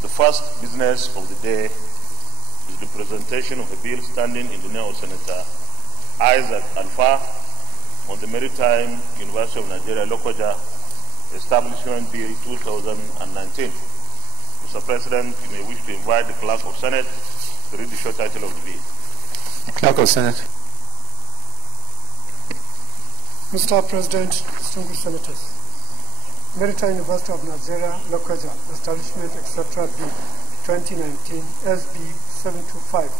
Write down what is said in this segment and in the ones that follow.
The first business of the day is the presentation of a bill standing in the name of Senator Isaac Alpha on the Maritime University of Nigeria, Lokoja Establishment Bill 2019. Mr. President, you may wish to invite the Clerk of Senate to read the short title of the bill. Clerk of Senate. Mr. President, distinguished senators, Maritime University of Nigeria, Lokoja Establishment, etc. Bill 2019, SB 725,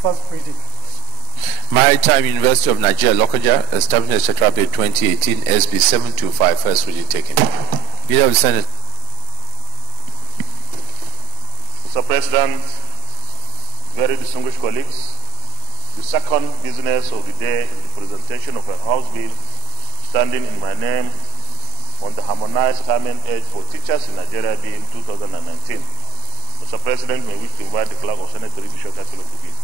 first reading. Maritime University of Nigeria, Lokoja Establishment, etc. Bill 2018, SB 725, first reading taken. Leader of the Senate. Mr. President, very distinguished colleagues, the second business of the day is the presentation of a House bill standing in my name on the harmonized retirement age for teachers in Nigeria Bill 2019. Mr. President, may we invite the Clerk of Senate to read the short title of the bill.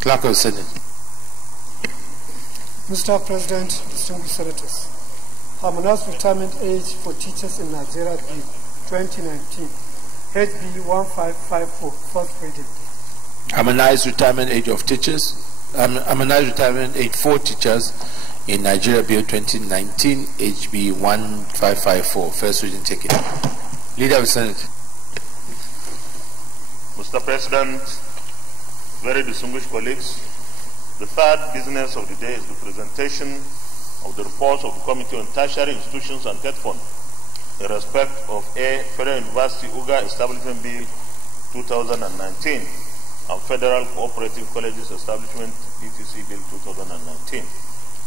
Clerk of Senate. Mr. President, distinguished senators, harmonized retirement age for teachers in Nigeria Bill 2019, HB 1554, first reading. Harmonized retirement age of teachers, harmonized retirement age for teachers in Nigeria Bill 2019, HB 1554, first reading taken. Leader of the Senate. Mr. President, very distinguished colleagues, the third business of the day is the presentation of the reports of the Committee on Tertiary Institutions and TED Fund in respect of A. Federal University UGA Establishment Bill 2019 and Federal Cooperative Colleges Establishment ETC Bill 2019.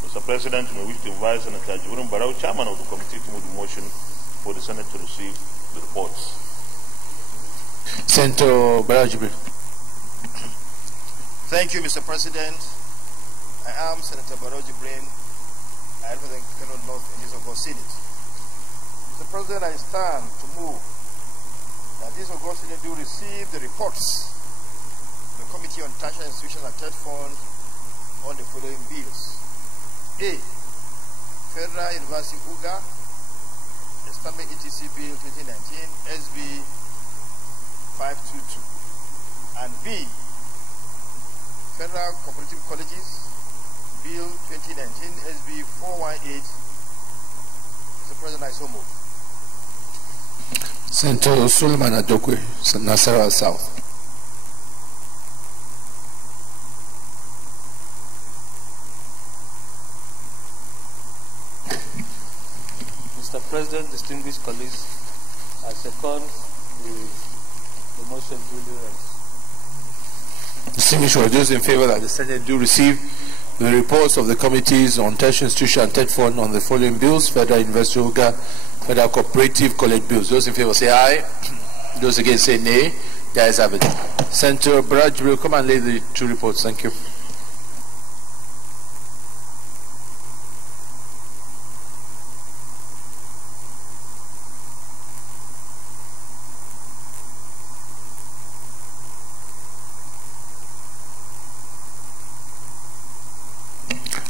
Mr. President, may wish to invite Senator Jibril Barau, Chairman of the Committee, to move the motion for the Senate to receive the reports. Senator Barau Jibril. Thank you, Mr. President. I am Senator Barau Jibril. I represent Kano North in this August Senate. Mr. President, I stand to move that this August Senate do receive the reports of the Committee on Tertiary Institutions and TED Fund on the following bills. A. Federal University UGA Establishment ETC Bill 2019, SB 522. And B. Federal Cooperative Colleges Bill 2019, SB 418. Mr. President, I so move. Senator Suleiman Adokwe, Nasarawa South. Mr. President, distinguished colleagues, I second the motion duly raised. Distinguished colleagues, those in favor that the Senate do receive the reports of the committees on tertiary institution and TED Fund on the following bills: Federal University UGA, Federal Cooperative College bills. Those in favor say aye. Those against say nay. The ayes have it. Senator Barau will come and lay the two reports. Thank you.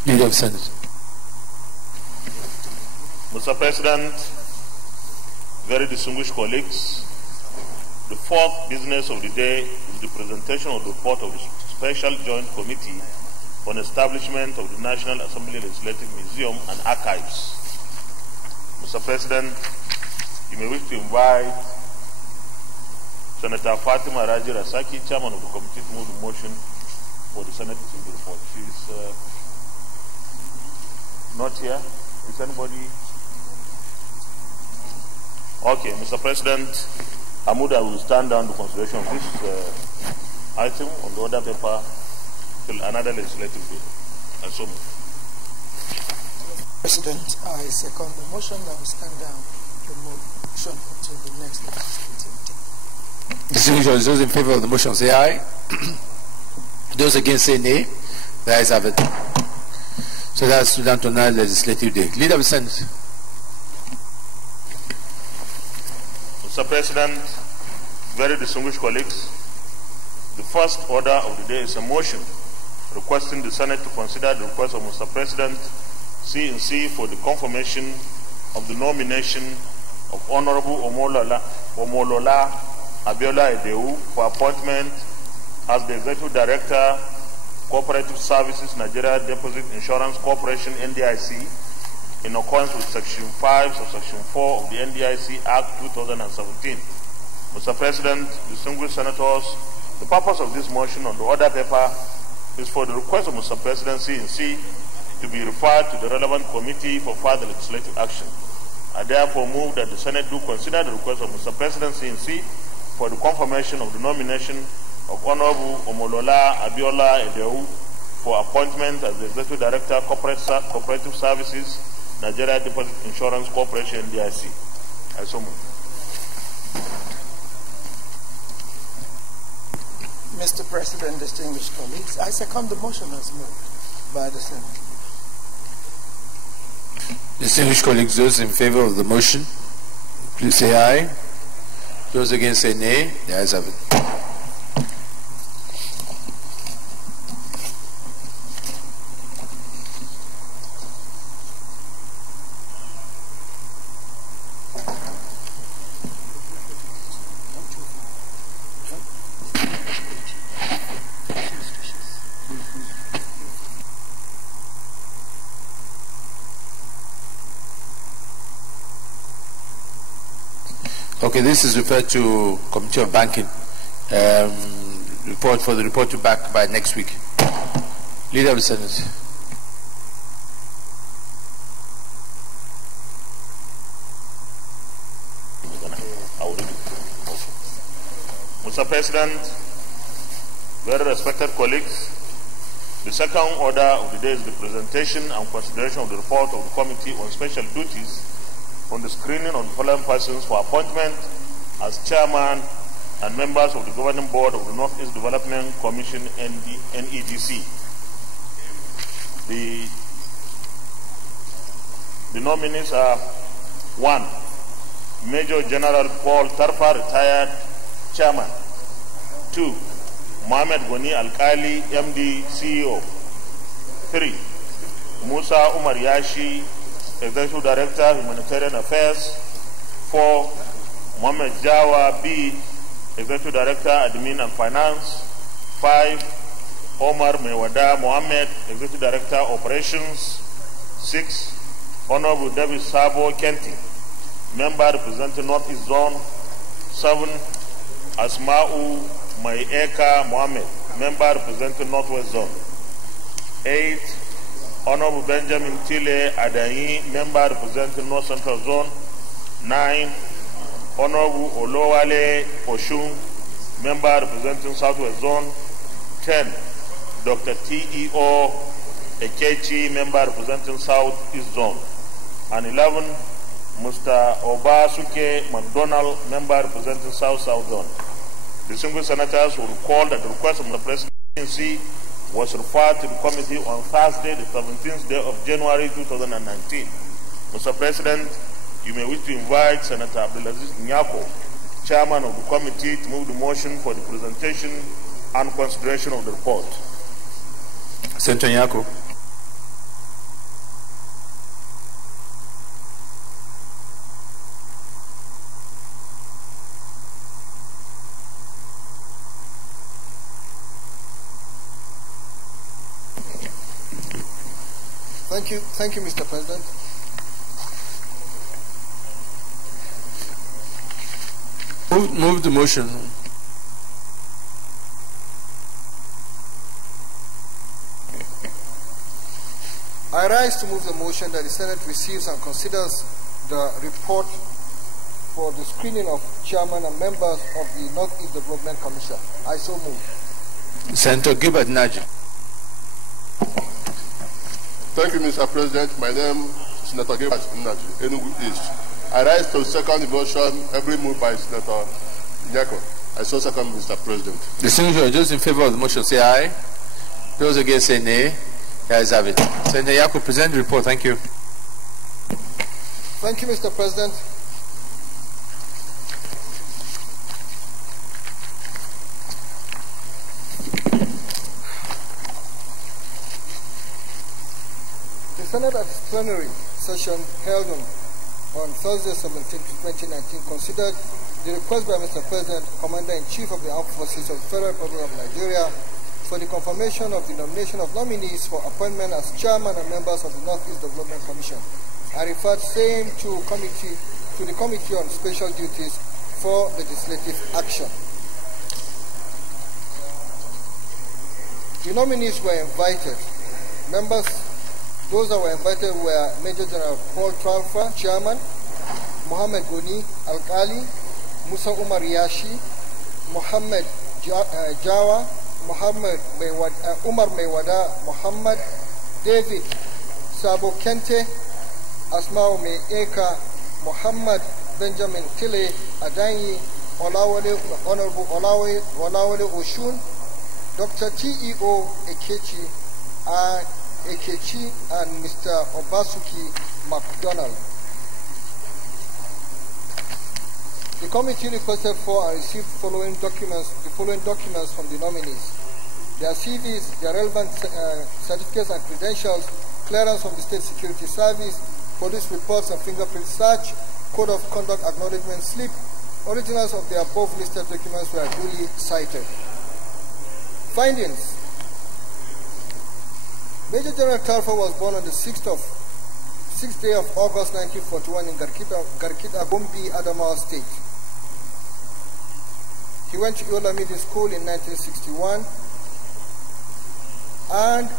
Leader of Senate. Mr. President, very distinguished colleagues, the fourth business of the day is the presentation of the report of the Special Joint Committee on Establishment of the National Assembly Legislative Museum and Archives. Mr. President, you may wish to invite Senator Fatima Raji Rasaki, Chairman of the Committee, to move the motion for the Senate to see the report. She is not here. Is anybody? Okay, Mr. President, Amuda will stand down the consideration of this item on the order paper till another legislative bill. And so move. President, I second the motion that will stand down the motion until the next legislative day. Distinguished, those in favor of the motion say aye. Those against say nay. The ayes have it. So that's down to another legislative day. Leader of the Senate. Mr. President, very distinguished colleagues, the first order of the day is a motion requesting the Senate to consider the request of Mr. President C&C for the confirmation of the nomination of Honorable Omola Omolola Abiola Edeu for appointment as the Executive Director, Cooperative Services Nigeria Deposit Insurance Corporation, NDIC, in accordance with Section 5 of Section 4 of the NDIC Act 2017. Mr. President, distinguished senators, the purpose of this motion on the order paper is for the request of Mr. President C&C to be referred to the relevant committee for further legislative action. I therefore move that the Senate do consider the request of Mr. President C&C for the confirmation of the nomination of Honorable Omolola Abiola Edeu for appointment as the Executive Director, Cooperative Services, Nigeria Deposit Insurance Corporation, NDIC. I so move. Mr. President, distinguished colleagues, I second the motion as moved by the Senate. Distinguished colleagues, those in favor of the motion, please say aye. Those against say nay. The ayes have it. Okay, this is referred to Committee of Banking. Report to back by next week. Leader of the Senate. Mr. President, very respected colleagues, the second order of the day is the presentation and consideration of the report of the Committee on Special Duties on the screening of the following persons for appointment as chairman and members of the governing board of the Northeast Development Commission, NEDC. The nominees are 1. Major General Paul Tarfa, retired chairman. 2. Mohamed Goni Alkali, MD, CEO. 3. Musa Umar Yashi, Executive Director, Humanitarian Affairs. 4. Mohamed Jawa B, Executive Director, Admin and Finance. 5. Omar Mewada Mohammed, Executive Director, Operations. 6. Honorable David Sabo Kenti, Member representing Northeast Zone. 7. Asma'u Mayeka Mohammed, Member representing Northwest Zone. 8. Honorable Benjamin Tile Adayi, Member representing North Central Zone. 9. Honorable Olowale Oshun, Member representing Southwest Zone. 10. Dr. T.E.O. Ekechi, Member representing Southeast Zone. And 11. Mr. Obasuke McDonald, Member representing South-South Zone. Distinguished senators will recall that the request of the presidency was referred to the committee on Thursday, the 17th day of January 2019. Mr. President, you may wish to invite Senator Abdulaziz Nyako, chairman of the committee, to move the motion for the presentation and consideration of the report. Senator Nyako. Thank you, Mr. President. Move the motion. I rise to move the motion that the Senate receives and considers the report for the screening of chairman and members of the Northeast Development Commission. I so move. Senator Gilbert Naji. Thank you, Mr. President. My name is Senator Gilbert Naji, Enugu East. I rise to second the motion, every move by Senator Nyako. I so second, Mr. President. Distinguished, those in favor of the motion say aye. Those against say nay. The ayes have it. Senator Nyako, present the report. Thank you. Thank you, Mr. President. The Senate at its plenary session held on Thursday, 17, 2019, considered the request by Mr. President, Commander-in-Chief of the Armed Forces of the Federal Republic of Nigeria, for the confirmation of the nomination of nominees for appointment as chairman and members of the Northeast Development Commission. I refer same to the Committee on Special Duties for Legislative Action. The nominees were invited. Members, those that were invited were Major General Paul Tralfa, Chairman, Mohammed Goni Al-Kali, Musa Umar Yashi, Mohammed Jawa, Umar Mewada Muhammad, David Sabo Kente, Asmao Eka, Muhammad Benjamin Tile Adanyi, Honorable Olawale Oshun, Dr. T.E.O. Ekechi, and Mr. Obasuki McDonald. The committee requested for and received the following documents from the nominees: their CVs, their relevant certificates and credentials, clearance from the State Security Service, police reports and fingerprint search, code of conduct acknowledgement slip. Originals of the above listed documents were duly cited. Findings. Major General Talfa was born on the 6th day of August 1941 in Garkita, Gombe, Adamawa State. He went to Yola Middle School in 1961, and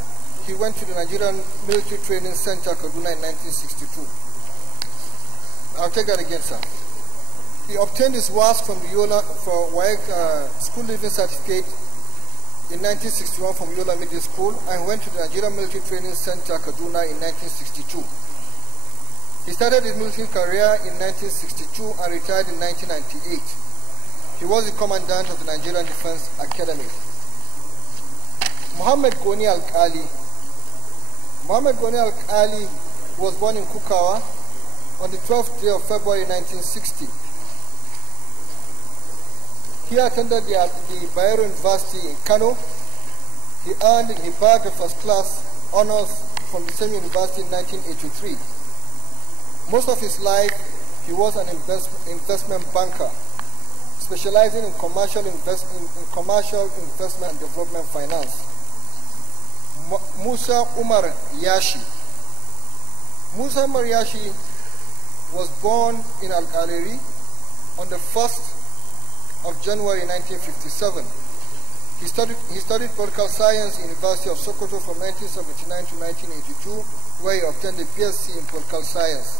he went to the Nigerian Military Training Center, Kaduna, in 1962. I'll take that again, sir. He obtained his WASC from the Yola for WAEC school leaving certificate in 1961 from Yola Middle School, and went to the Nigerian Military Training Center, Kaduna, in 1962. He started his military career in 1962 and retired in 1998. He was the commandant of the Nigerian Defense Academy. Mohammed Goni Al-Kali. Mohammed Goni Al-Kali was born in Kukawa on the 12th day of February 1960. He attended the Bayero University in Kano. He bagged the first class honors from the same university in 1983. Most of his life, he was an investment banker, specializing in commercial investment and development finance. Musa Umar Yashi. Musa Umar Yashi was born in Al-Aleri on the 1st of January 1957. He studied political science in the University of Sokoto from 1979 to 1982, where he obtained a BSc in political science.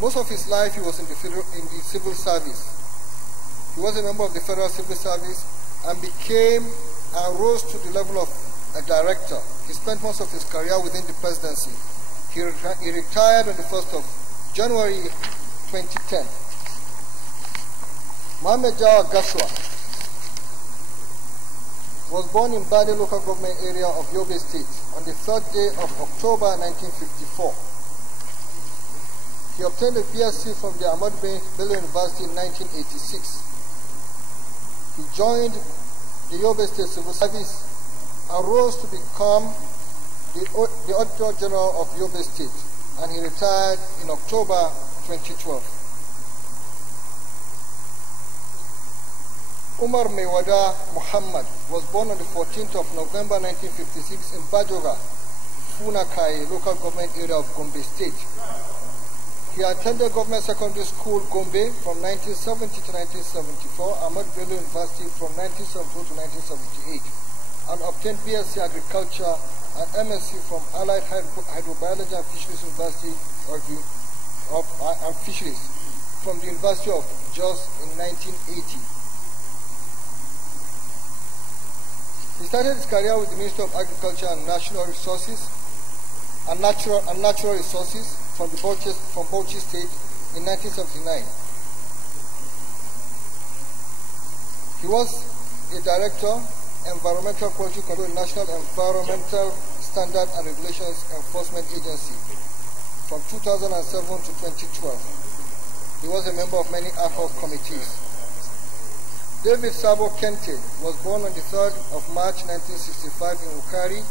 Most of his life he was in the civil service. He was a member of the Federal Civil Service and rose to the level of a director. He spent most of his career within the presidency. He retired on the 1st of January 2010. Mohammed Jawa Gashwa was born in Bade local government area of Yobe State on the 3rd day of October 1954. He obtained a BSc from the Ahmadu Bello University in 1986. He joined the Yobe State Civil Service and rose to become the Auditor General of Yobe State, and he retired in October 2012. Umar Mewada Muhammad was born on the 14th of November 1956 in Bajoga, Funakai, local government area of Gombe State. He attended Government Secondary School, Gombe, from 1970 to 1974, Ahmadu Bello University from 1974 to 1978, and obtained BSc Agriculture and MSc from Allied Hydrobiology and Fisheries University and Fisheries from the University of Jos in 1980. He started his career with the Ministry of Agriculture and Natural Resources from Bauchi State in 1979. He was a director, Environmental Quality Control, National Environmental Standard and Regulations Enforcement Agency from 2007 to 2012. He was a member of many ad hoc committees. David Sabo Kente was born on the 3rd of March 1965 in Ukari,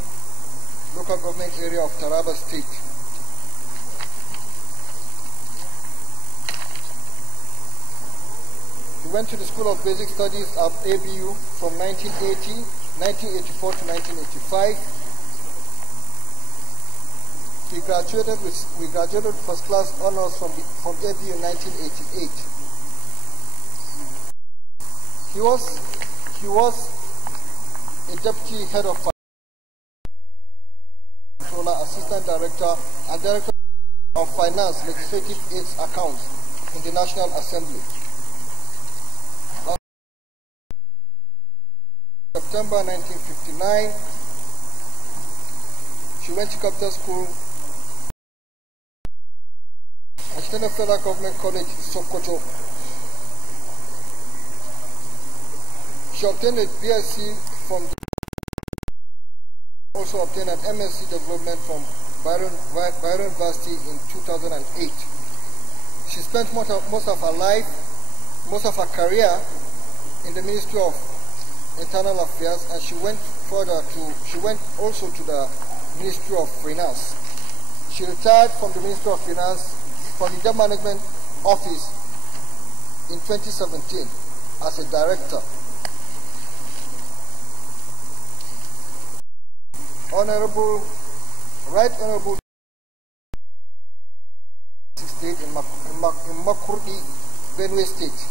local government area of Taraba State. went to the School of Basic Studies at ABU from 1984 to 1985. We graduated with first class honors from ABU in 1988. He was a deputy head of controller, assistant director, and director of finance, legislative aids accounts in the National Assembly. September 1959, she went to Capital School, attended Federal Government College, Sokoto. She obtained a BSc from, also obtained an MSc Development from Byron University in 2008. She spent most of her life, most of her career in the Ministry of Internal Affairs, and she went also to the Ministry of Finance. She retired from the Ministry of Finance from the Debt Management Office in 2017 as a director. Right Honorable State in Makurdi, Benue State.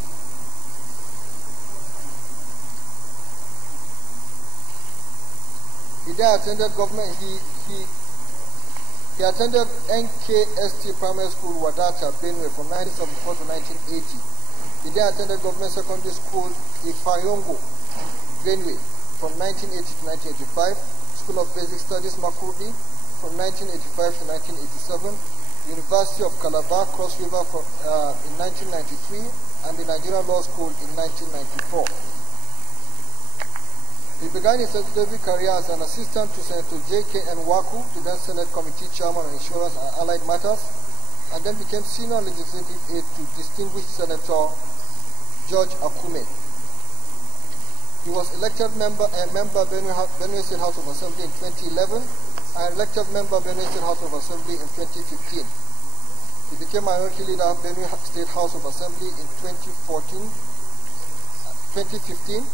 He then attended government. He attended NKST Primary School, Wadata, Benue, from 1974 to 1980. He then attended Government Secondary School, Ifayongo, Benue, from 1980 to 1985. School of Basic Studies, Makurdi, from 1985 to 1987. University of Calabar, Cross River, in 1993, and the Nigerian Law School in 1994. He began his legislative career as an assistant to Senator J.K.N. Waku, the then Senate Committee Chairman on Insurance and Allied Matters, and then became senior legislative aide to distinguished Senator George Akume. He was elected member Benue State House of Assembly in 2011 and elected member Benue State House of Assembly in 2015. He became minority leader of Benue State House of Assembly in 2015,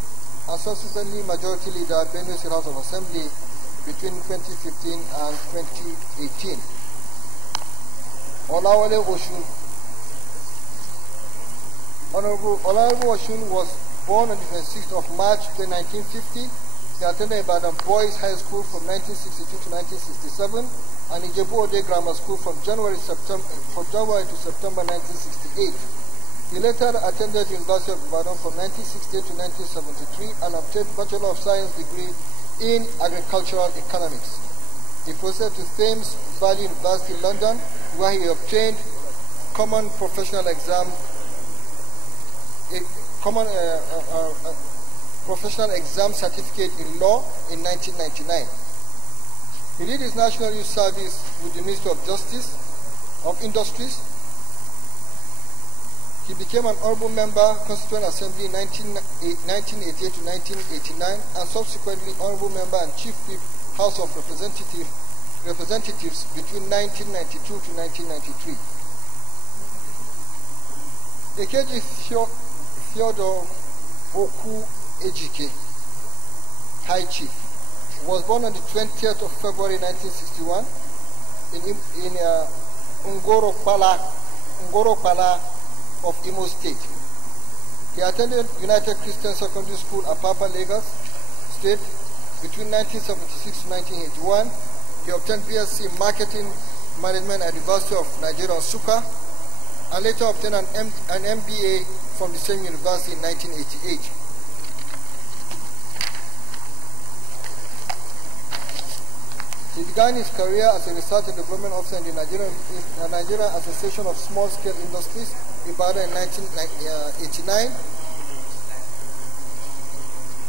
and subsequently majority leader of Benue State House of Assembly between 2015 and 2018. Olawale Oshun. Honorable Olawale Oshun was born on the 26th of March 1950. He attended Ibadan Boys High School from 1962 to 1967 and Ijebu Ode Grammar School from January to September 1968. He later attended University of Ibadan from 1968 to 1973 and obtained Bachelor of Science degree in Agricultural Economics. He proceeded to Thames Valley University, London, where he obtained common professional exam certificate in law in 1999. He did his national youth service with the Ministry of Justice, of Industries. He became an honorable member, Constituent Assembly in 1988 to 1989, and subsequently honorable member and chief whip, House of Representatives between 1992 to 1993. Ekeji Theodore Oku Ejike, High Chief, was born on the 20th of February 1961 in Ngoro Pala of Imo State. He attended United Christian Secondary School at Apapa, Lagos State between 1976 to 1981. He obtained BSc in Marketing Management at the University of Nigeria, Nsukka, and later obtained an MBA from the same university in 1988. He began his career as a research and development officer in the Nigerian Association of Small-Scale Industries, Ibadan, in 1989.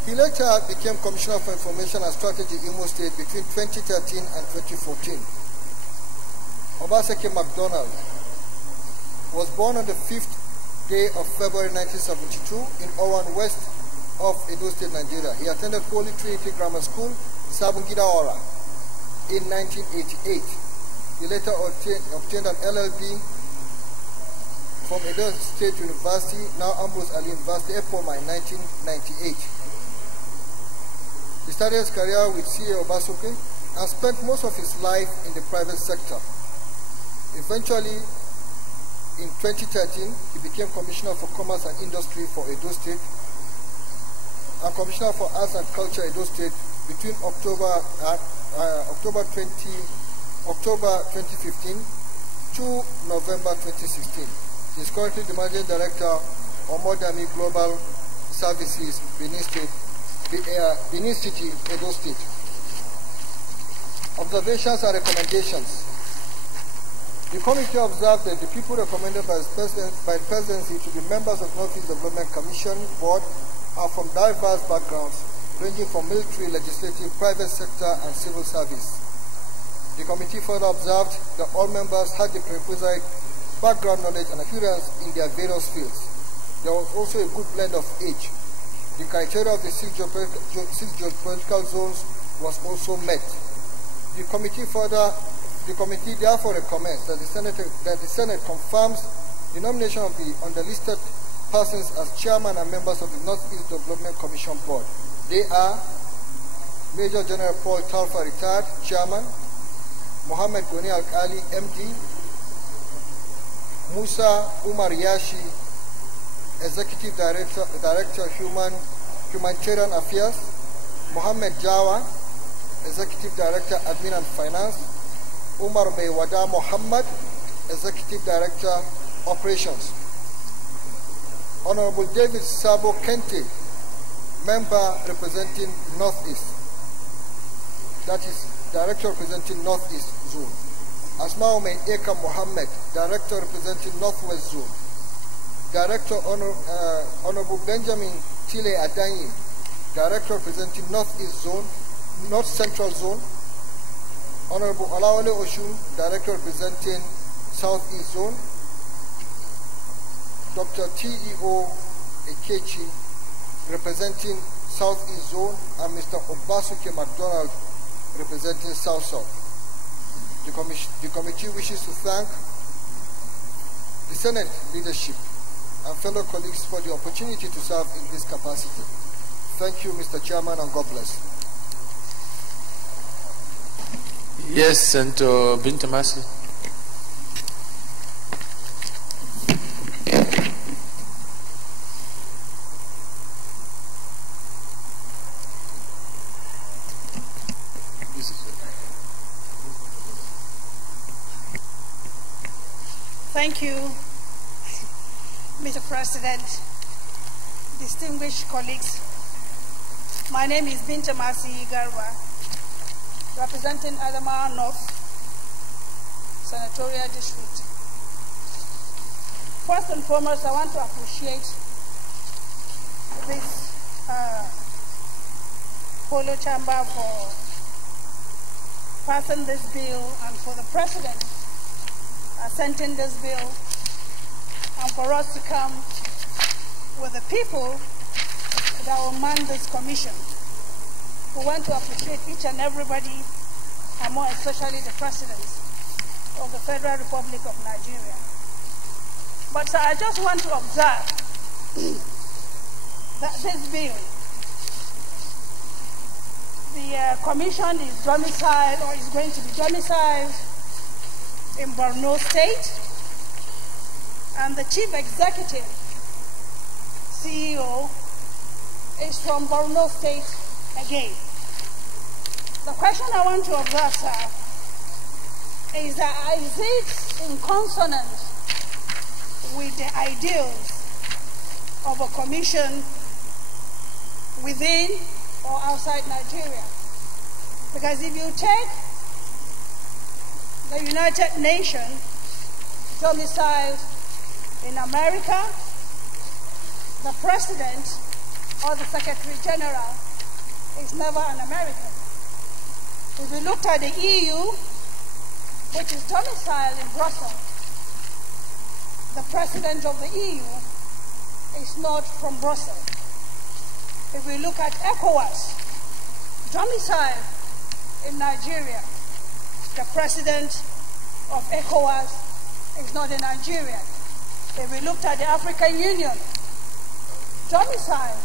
He later became Commissioner for Information and Strategy in Imo State between 2013 and 2014. Obaseki MacDonald was born on the 5th day of February 1972 in Owan, west of Edo State, Nigeria. He attended Holy Trinity Grammar School, Sabungida Ora, in 1988. He later obtained an LLB from Edo State University, now Ambrose Ali University, Epoma in 1998. He started his career with C.A. Obasuke and spent most of his life in the private sector. Eventually, in 2013, he became Commissioner for Commerce and Industry for Edo State and Commissioner for Arts and Culture Edo State between October 2015 to November 2016. He is currently the Managing Director of Modami Global Services, Benin City, Edo State. Observations and recommendations. The committee observed that the people recommended by the presidency to be members of Northeast Development Commission Board are from diverse backgrounds, ranging from military, legislative, private sector, and civil service. The committee further observed that all members had the prerequisite background knowledge and experience in their various fields. There was also a good blend of age. The criteria of the six geopolitical zones was also met. The committee therefore recommends that the Senate confirms the nomination of the underlisted persons as chairman and members of the Northeast Development Commission Board. They are Major General Paul Talfa, retired, chairman; Mohammed Goni Al-Ali, MD; Musa Umar Yashi, Executive Director Humanitarian Affairs; Mohammed Jawa, Executive Director Admin and Finance; Umar Mewada Mohammed, Executive Director Operations; Honorable David Sabo Kente, Member representing Northeast, that is Director representing Northeast Zone; Asmaume Eka Mohammed, Director representing Northwest Zone; Director Honorable Benjamin Tile Adanyi, Director representing Northeast Zone, North Central Zone; Honorable Olawale Oshun, Director representing Southeast Zone; Dr. T.E.O. Ekechi, representing Southeast Zone, and Mr. Obasuke McDonald, representing South-South. The committee wishes to thank the Senate leadership and fellow colleagues for the opportunity to serve in this capacity. Thank you, Mr. Chairman, and God bless. Yes, Senator Bintamasi. Thank you, Mr. President, distinguished colleagues. My name is Bintamasi Garba, representing Adamawa North Senatorial District. First and foremost, I want to appreciate this Polo Chamber for passing this bill and for the President assenting this bill, and for us to come with the people that will man this commission. We want to appreciate each and everybody, and more especially the President of the Federal Republic of Nigeria. But sir, I just want to observe that this bill, the commission is domiciled, or is going to be domiciled, in Borno State, and the chief executive, CEO, is from Borno State again. The question I want to observe, sir, is that is it in consonance with the ideals of a commission within or outside Nigeria? Because if you take the United Nations domiciled in America, the President or the Secretary General is never an American. If we looked at the EU, which is domiciled in Brussels, the President of the EU is not from Brussels. If we look at ECOWAS, domiciled in Nigeria, the President of ECOWAS is not a Nigerian. If we looked at the African Union, domicile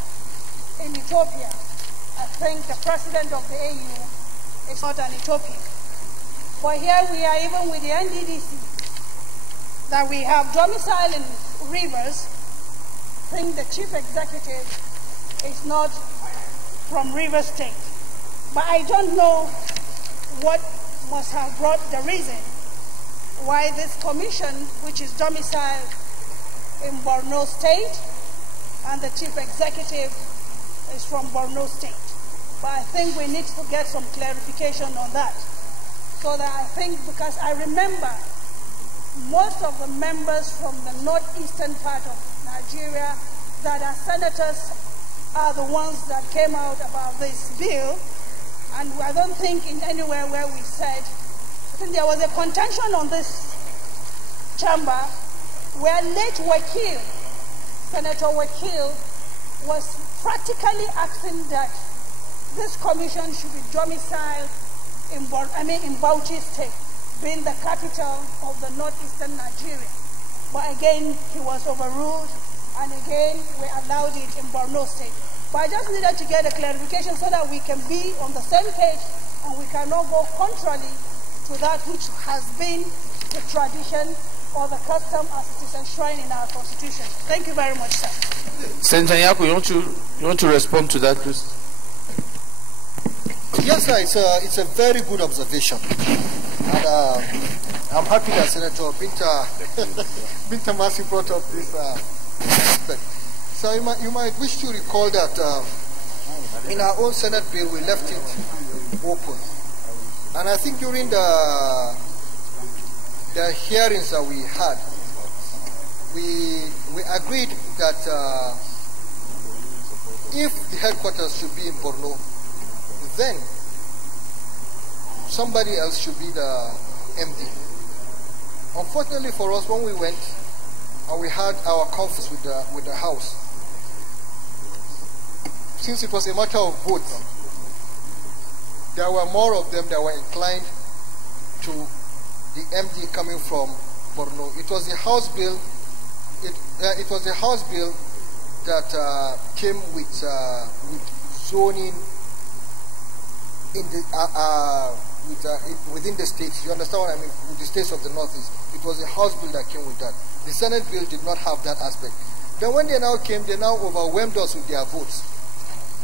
in Ethiopia, I think the president of the AU is not an Ethiopian. But here we are, even with the NDDC, that we have domicile in Rivers. I think the chief executive is not from Rivers State. But I don't know what must have brought the reason why this commission, which is domiciled in Borno State, and the chief executive is from Borno State. But I think we need to get some clarification on that. So that I think, because I remember most of the members from the northeastern part of Nigeria that are senators are the ones that came out about this bill, and I don't think in anywhere where we said, I think there was a contention on this chamber where late Wakil, Senator Wakil, was practically asking that this commission should be domiciled in Bauchi State, being the capital of the northeastern Nigeria. But again, he was overruled, and again, we allowed it in Borno State. But I just needed to get a clarification so that we can be on the same page and we cannot go contrary to that which has been the tradition or the custom as it is enshrined in our Constitution. Thank you very much, sir. Senator Nyako, you want to respond to that, please? Yes, sir, it's a very good observation. And I'm happy that Senator Binta Masi brought up this aspect. So you might wish to recall that in our own Senate bill, we left it open. And I think during the hearings that we had, we agreed that if the headquarters should be in Borno, then somebody else should be the MD. Unfortunately for us, when we went and we had our conference with the House, since it was a matter of vote, there were more of them that were inclined to the MD coming from Borno. It was the House bill. It was the House bill that came with zoning in the within the states. You understand what I mean? With the states of the Northeast, it was the House bill that came with that. The Senate bill did not have that aspect. Then when they now came, they now overwhelmed us with their votes.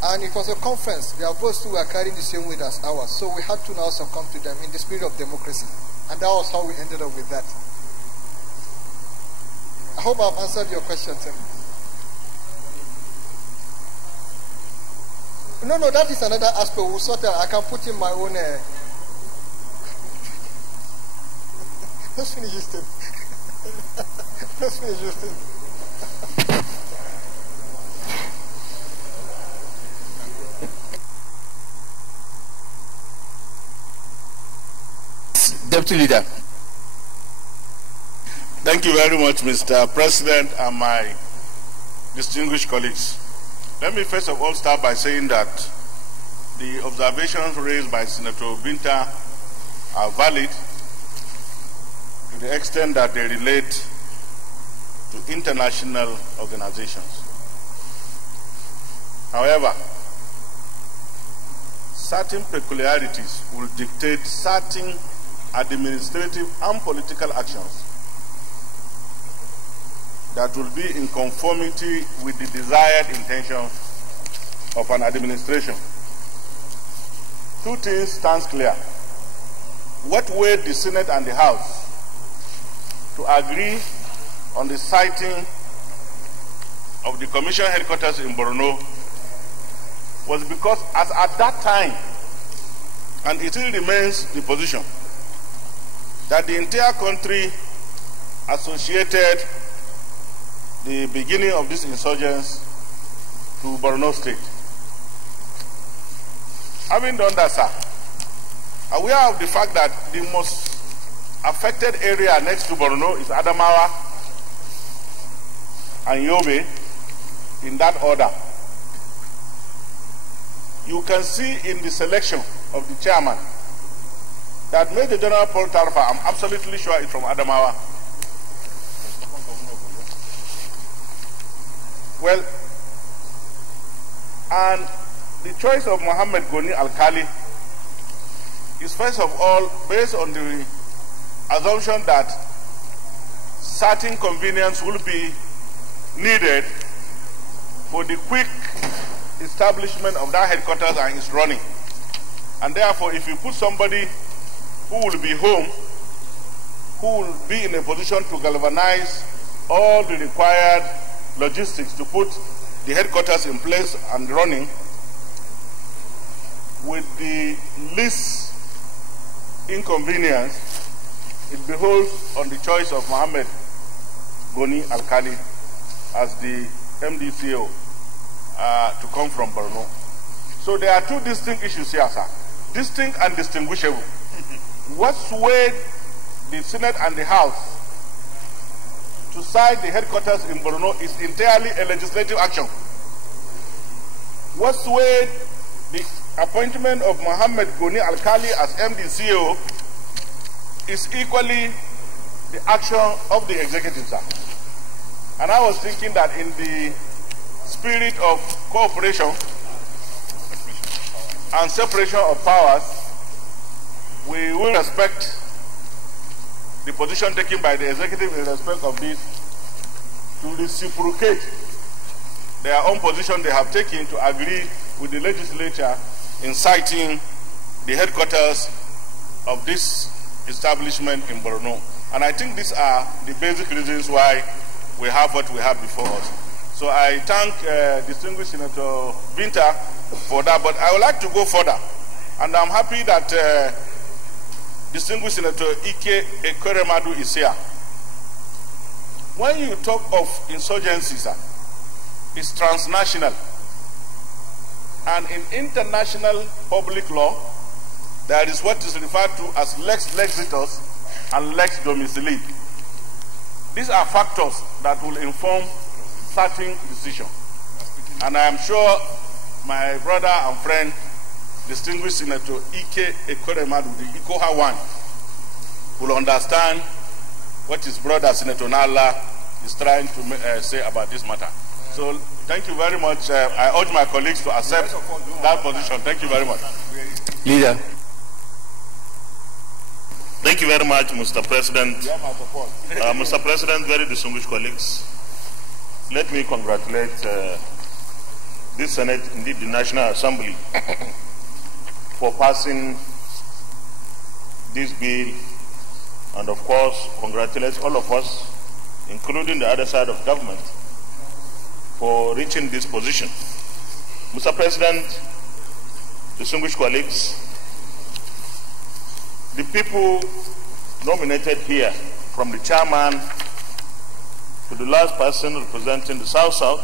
And it was a conference. Their votes too were carrying the same weight as ours. So we had to now succumb to them in the spirit of democracy. And that was how we ended up with that. I hope I've answered your question, Tim. No, that is another aspect. We'll sort out. I can put in my own... Let's finish this, Tim. Let's finish this, Tim. Deputy Leader. Thank you very much, Mr. President, and my distinguished colleagues. Let me first of all start by saying that the observations raised by Senator Binta are valid to the extent that they relate to international organizations. However, certain peculiarities will dictate certain administrative and political actions that will be in conformity with the desired intention of an administration. Two things stand clear. What way the Senate and the House to agree on the siting of the Commission headquarters in Borno was because, as at that time, and it still remains the position, that the entire country associated the beginning of this insurgence to Borno State. Having done that, sir, aware of the fact that the most affected area next to Borno is Adamawa and Yobe, in that order. You can see in the selection of the chairman that Major General Paul Tarfa, I'm absolutely sure, is from Adamawa. Well, and the choice of Mohammed Goni Al-Kali is first of all based on the assumption that certain convenience will be needed for the quick establishment of that headquarters and its running. And therefore, if you put somebody who will be home, who will be in a position to galvanize all the required logistics to put the headquarters in place and running with the least inconvenience, it beholds on the choice of Mohammed Goni Al-Kali as the MDCO to come from Borno. So there are two distinct issues here, sir. Distinct and distinguishable. What swayed the Senate and the House to cite the headquarters in Borno is entirely a legislative action. What swayed the appointment of Mohammed Goni Al-Kali as MDCO is equally the action of the executive, sir. And I was thinking that in the spirit of cooperation and separation of powers, we will respect the position taken by the executive in respect of this to reciprocate their own position they have taken to agree with the legislature in citing the headquarters of this establishment in Borno. And I think these are the basic reasons why we have what we have before us. So I thank distinguished Senator Binta for that, but I would like to go further. And I'm happy that distinguished Senator Ike Ekweremadu is here. When you talk of insurgency, sir, it's transnational. And in international public law, there is what is referred to as lex lexitus and lex domicili. These are factors that will inform certain decisions. And I am sure my brother and friend, distinguished Senator Ike Ekweremadu, the Ikoha one, will understand what his brother, Senator Nala, is trying to say about this matter. So thank you very much. I urge my colleagues to accept that position. Thank you very much. Leader. Thank you very much, Mr. President. Mr. President, very distinguished colleagues, let me congratulate this Senate, indeed the National Assembly, for passing this bill, and of course congratulate all of us, including the other side of government, for reaching this position. Mr. President, distinguished colleagues, the people nominated here, from the chairman to the last person representing the South-South,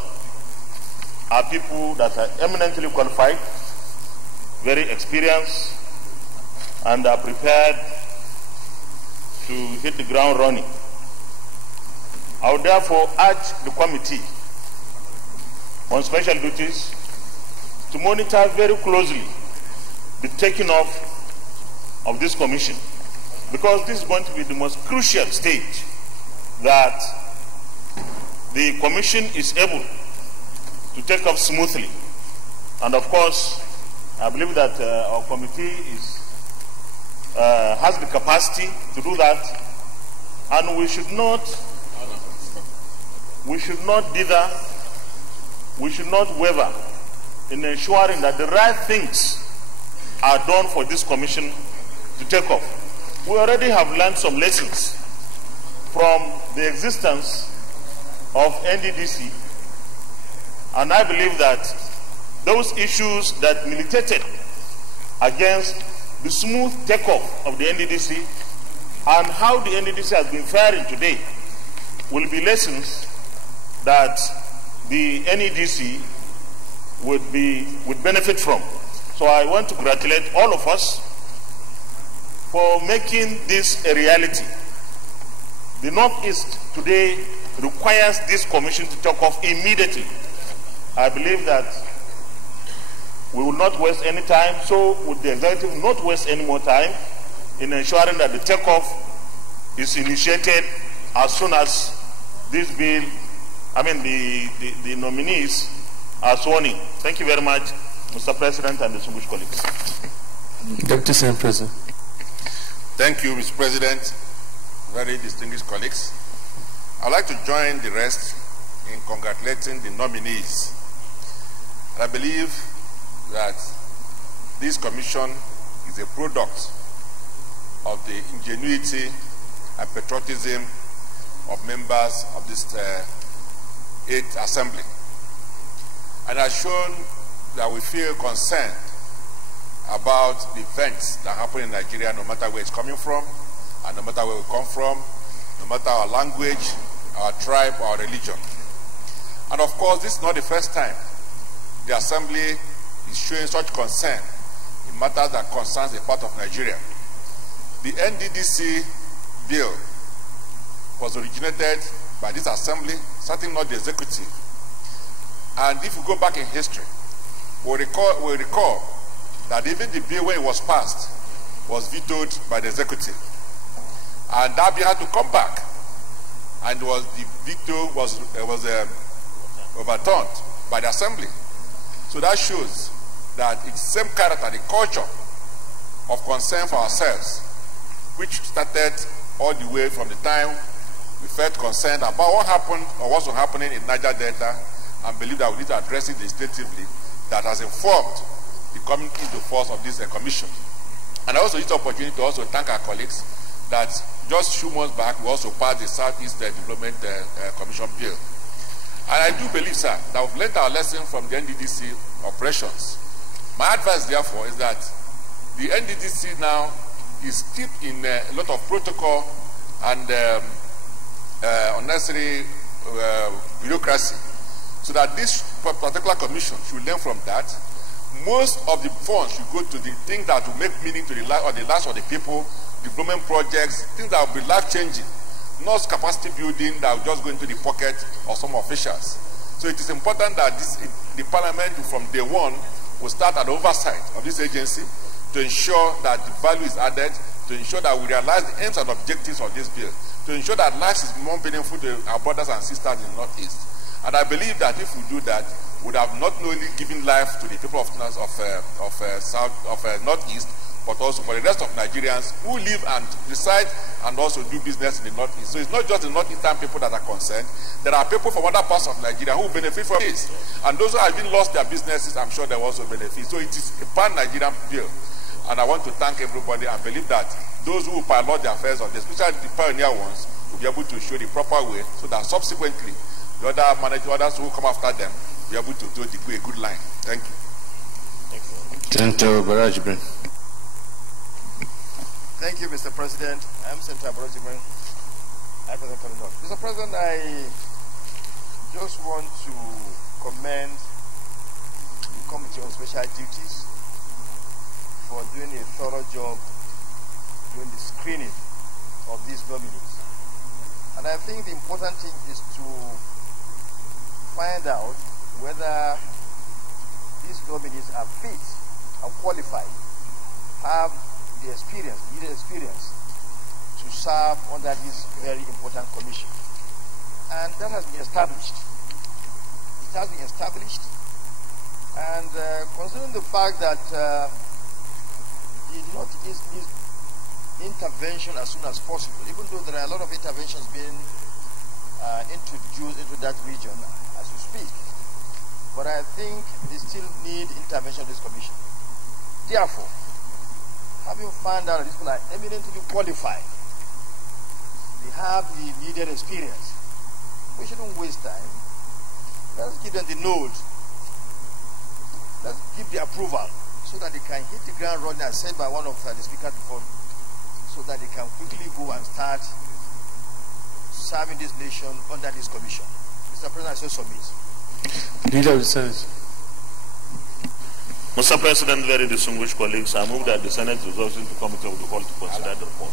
are people that are eminently qualified, very experienced, and are prepared to hit the ground running. I would therefore urge the committee on special duties to monitor very closely the taking off of this commission, because this is going to be the most crucial stage that the commission is able to take off smoothly. And of course, I believe that our committee has the capacity to do that, and we should not dither, we should not waver in ensuring that the right things are done for this commission to take off. We already have learned some lessons from the existence of NDDC, and I believe that those issues that militated against the smooth takeoff of the NDDC and how the NDDC has been faring today will be lessons that the NEDC would benefit from. So I want to congratulate all of us for making this a reality. The Northeast today requires this commission to take off immediately. I believe that we will not waste any time, so would the executive not waste any more time in ensuring that the takeoff is initiated as soon as this bill the nominees are sworn in. Thank you very much, Mr. President and distinguished colleagues. Deputy Senate President. Thank you, Mr. President. Very distinguished colleagues. I'd like to join the rest in congratulating the nominees. I believe that this commission is a product of the ingenuity and patriotism of members of this 8th Assembly, and has shown that we feel concerned about the events that happen in Nigeria, no matter where it's coming from, and no matter where we come from, no matter our language, our tribe, or our religion. And of course, this is not the first time the Assembly is showing such concern in matters that concerns a part of Nigeria. The NDDC bill was originated by this Assembly, certainly not the executive. And if you go back in history, we'll recall that even the bill when it was passed was vetoed by the executive. And that bill had to come back, and the veto was overturned by the Assembly. So that shows that it's the same character, the culture of concern for ourselves, which started all the way from the time we felt concerned about what happened or what's happening in Niger Delta, and believe that we need to address it legislatively, that has informed the coming into force of this commission. And I also use the opportunity to also thank our colleagues that just a few months back we also passed the Southeast Development Commission bill. And I do believe, sir, that we've learned our lesson from the NDDC operations. My advice, therefore, is that the NDDC now is steeped in a lot of protocol and unnecessary bureaucracy, so that this particular commission should learn from that. Most of the funds should go to the things that will make meaning to the lives of the people, development projects, things that will be life-changing, not capacity building that will just go into the pocket of some officials. So it is important that the Parliament from day one will start an oversight of this agency to ensure that the value is added, to ensure that we realize the aims and objectives of this bill, to ensure that life is more meaningful to our brothers and sisters in the Northeast. And I believe that if we do that, we would have not only given life to the people of Northeast, but also for the rest of Nigerians who live and reside and also do business in the Northeast. So it's not just the Northeastern people that are concerned. There are people from other parts of Nigeria who benefit from this. And those who have been lost their businesses, I'm sure they will also benefit. So it is a pan-Nigerian bill. And I want to thank everybody and believe that those who pilot the affairs of this, especially the pioneer ones, will be able to show the proper way so that subsequently the other managers, others who come after them, will be able to do a good line. Thank you. Senator Baraj Ibrahim. Thank you, Mr. President. I'm Senator Baraj Ibrahim. Mr. President, I just want to commend the Committee on Special Duties for doing a thorough job during the screening of these nominees. And I think the important thing is to find out whether these nominees are fit, are qualified, have the experience, needed experience to serve under this very important commission. And that has been established. It has been established. And considering the fact that the Northeast needs intervention as soon as possible, even though there are a lot of interventions being introduced into that region as we speak. But I think they still need intervention of this commission. Therefore, having found out that these people are eminently qualified, they have the needed experience, we shouldn't waste time. Let's give them the nod. Let's give the approval so that they can hit the ground running, as said by one of the speakers before, so that they can quickly go and start serving this nation under this commission. Mr. President, I so submit. Leader of the Senate. Mr. President, very distinguished colleagues, I move that the Senate resolves into Committee of the Whole to consider the report.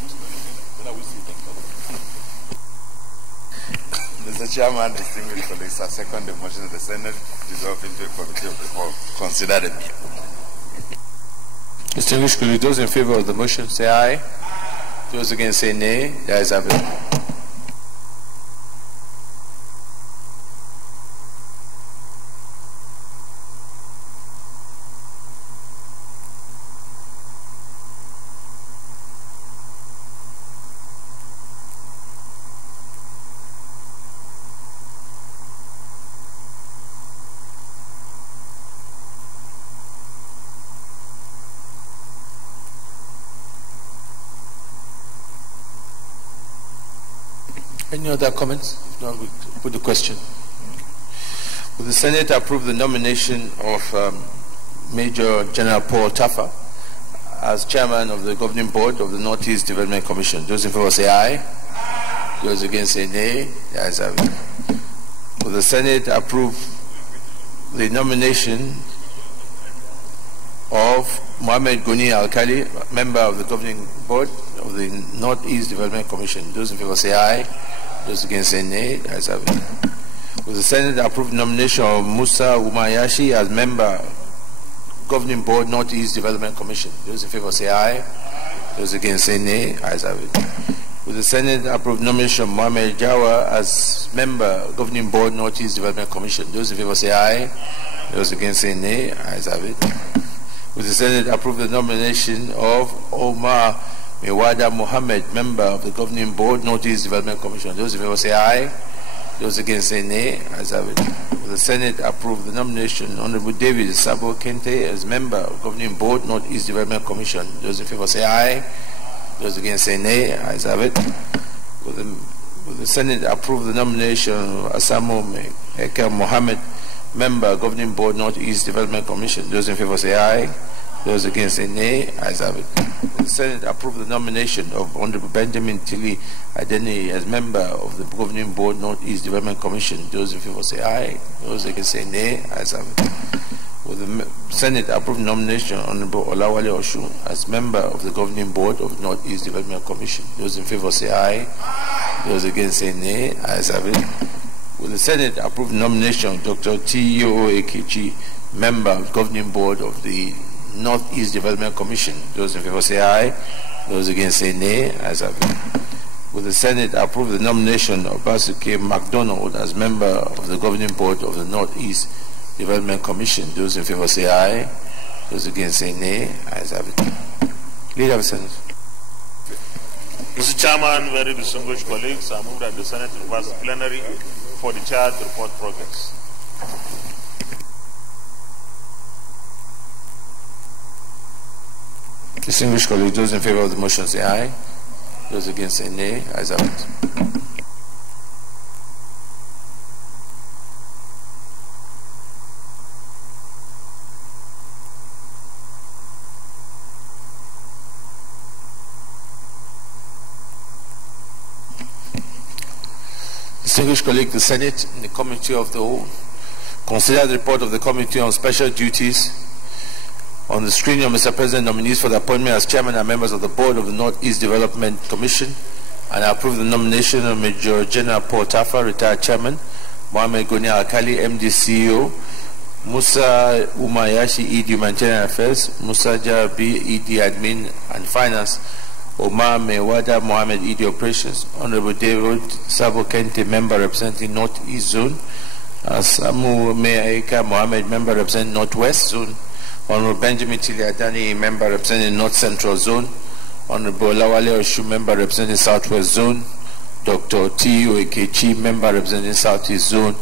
Mr. Chairman, distinguished colleagues, I second the motion of the Senate resolve into a Committee of the Whole to consider the bill. Distinguished colleagues, those in favor of the motion say aye. Those against say nay. The ayes have it. Any other comments? If not, we put the question. Will the Senate approve the nomination of Major General Paul Taffa as chairman of the governing board of the Northeast Development Commission? Those in favor say aye. Those against say nay. The ayes have it. Will the Senate approve the nomination of Mohammed Goni Al-Kali, member of the governing board of the Northeast Development Commission? Those in favor say aye. Those against say nay. The ayes have it. Will the Senate approve the nomination of Musa Umayashi as member governing board Northeast Development Commission? Those in favor say aye. Those against say nay. Ayes have it. Will the Senate approve the nomination of Mohammed Jawa as member governing board Northeast Development Commission? Those in favor say aye. Those against say nay. Ayes have it. Will the Senate approve the nomination of Omar Mewada Mohammed, member of the governing board Northeast Development Commission? Those in favor say aye. Those against say nay. Ayes have it. Will the Senate approve the nomination of Honorable David Sabo Kente as member of governing board Northeast Development Commission? Those in favor say aye. Those against say nay. Ayes have it. Will the Senate approve the nomination of Asamo Eka Mohammed, member governing board Northeast Development Commission? Those in favor say aye. Those against say nay. Ayes have it. Will the Senate approve the nomination of Honorable Benjamin Tilly Adeni as member of the governing board Northeast Development Commission? Those in favor say aye. Those against say nay. Ayes have it. Will the Senate approve the nomination of Honorable Olawale Oshu as member of the governing board of Northeast Development Commission? Those in favor say aye. Those against say nay. Ayes have it. Will the Senate approve the nomination of Dr. T.O. Ekichi, member of the governing board of the Northeast Development Commission? Those in favor say aye. Those against say nay. Ayes have it. Will the Senate approve the nomination of Basuke MacDonald as member of the governing board of the Northeast Development Commission? Those in favor say aye. Those against say nay. Ayes have it. Leader of the Senate. Mr. Chairman, very distinguished colleagues, I move that the Senate reverse the plenary for the chair to report progress. Distinguished colleagues, those in favor of the motion say aye. Those against say nay. Ayes have it. Distinguished colleagues, the Senate, in the Committee of the Whole, consider the report of the Committee on Special Duties on the screening of Mr. President nominees for the appointment as chairman and members of the board of the Northeast Development Commission, and approve the nomination of Major General Paul Taffa, retired chairman, Mohammed Goni Al-Kali, MD CEO, Musa Umayashi, ED Humanitarian Affairs, Musa Jarabi, ED Admin and Finance, Omar Mewada Mohammed, ED Operations, Honorable David Sabo Kente, member representing Northeast Zone, Samu Meaika Mohammed, member representing Northwest Zone, Honorable Benjamin Tilly Adani, member representing North Central Zone, Honorable Lawale Oshu, member representing Southwest Zone, Dr. T.U. Ekechi, member representing Southeast Zone,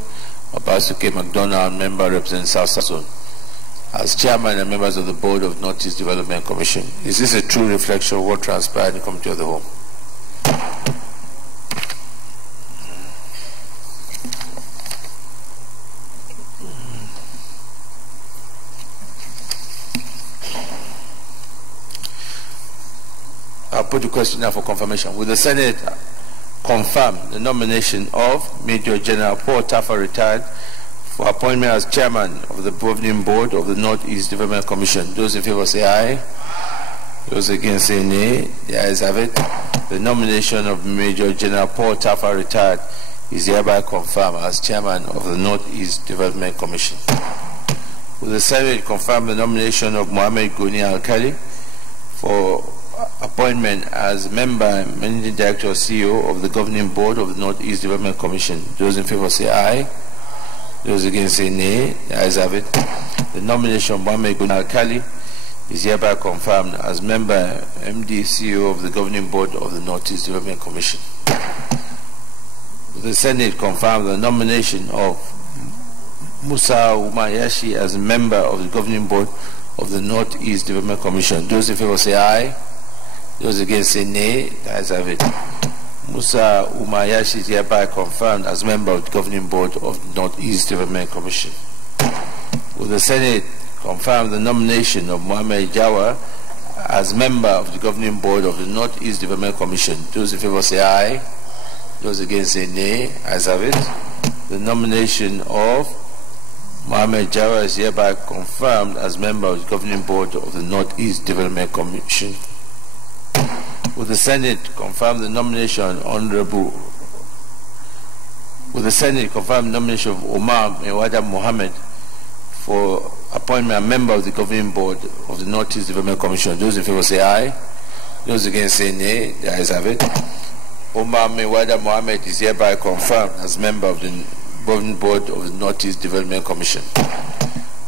Obasuke McDonald, member representing South Zone, as chairman and members of the board of Northeast Development Commission. Is this a true reflection of what transpired in the Committee of the Whole? I'll put the question now for confirmation. Will the Senate confirm the nomination of Major General Paul Taffa, retired, for appointment as chairman of the governing board of the Northeast Development Commission? Those in favor say aye. Those against say nay. The ayes have it. The nomination of Major General Paul Taffa, retired, is hereby confirmed as chairman of the Northeast Development Commission. Will the Senate confirm the nomination of Mohammed Goni Al-Kali for appointment as member and managing director or CEO of the governing board of the Northeast Development Commission? Those in favor say aye. Those against say nay. The ayes have it. The nomination of Mohammed Goni Al-Kali is hereby confirmed as member, MD, CEO of the governing board of the Northeast Development Commission. The Senate confirmed the nomination of Musa Umayashi as member of the governing board of the Northeast Development Commission. Those in favor say aye. Those against say nay. The ayes have it. Musa Umayashi is hereby confirmed as member of the Governing Board of the Northeast Development Commission. Will the Senate confirm the nomination of Mohammed Jawar as member of the Governing Board of the Northeast Development Commission? Those in favor say aye. Those against say nay. Ayes have it. The nomination of Mohammed Jawar is hereby confirmed as member of the Governing Board of the Northeast Development Commission. Will the Senate confirm the nomination of Omar Mewada Mohammed for appointment as member of the Governing Board of the Northeast Development Commission? Those in favor say aye. Those against say nay. The ayes have it. Omar Mewada Mohammed is hereby confirmed as member of the Governing Board of the Northeast Development Commission.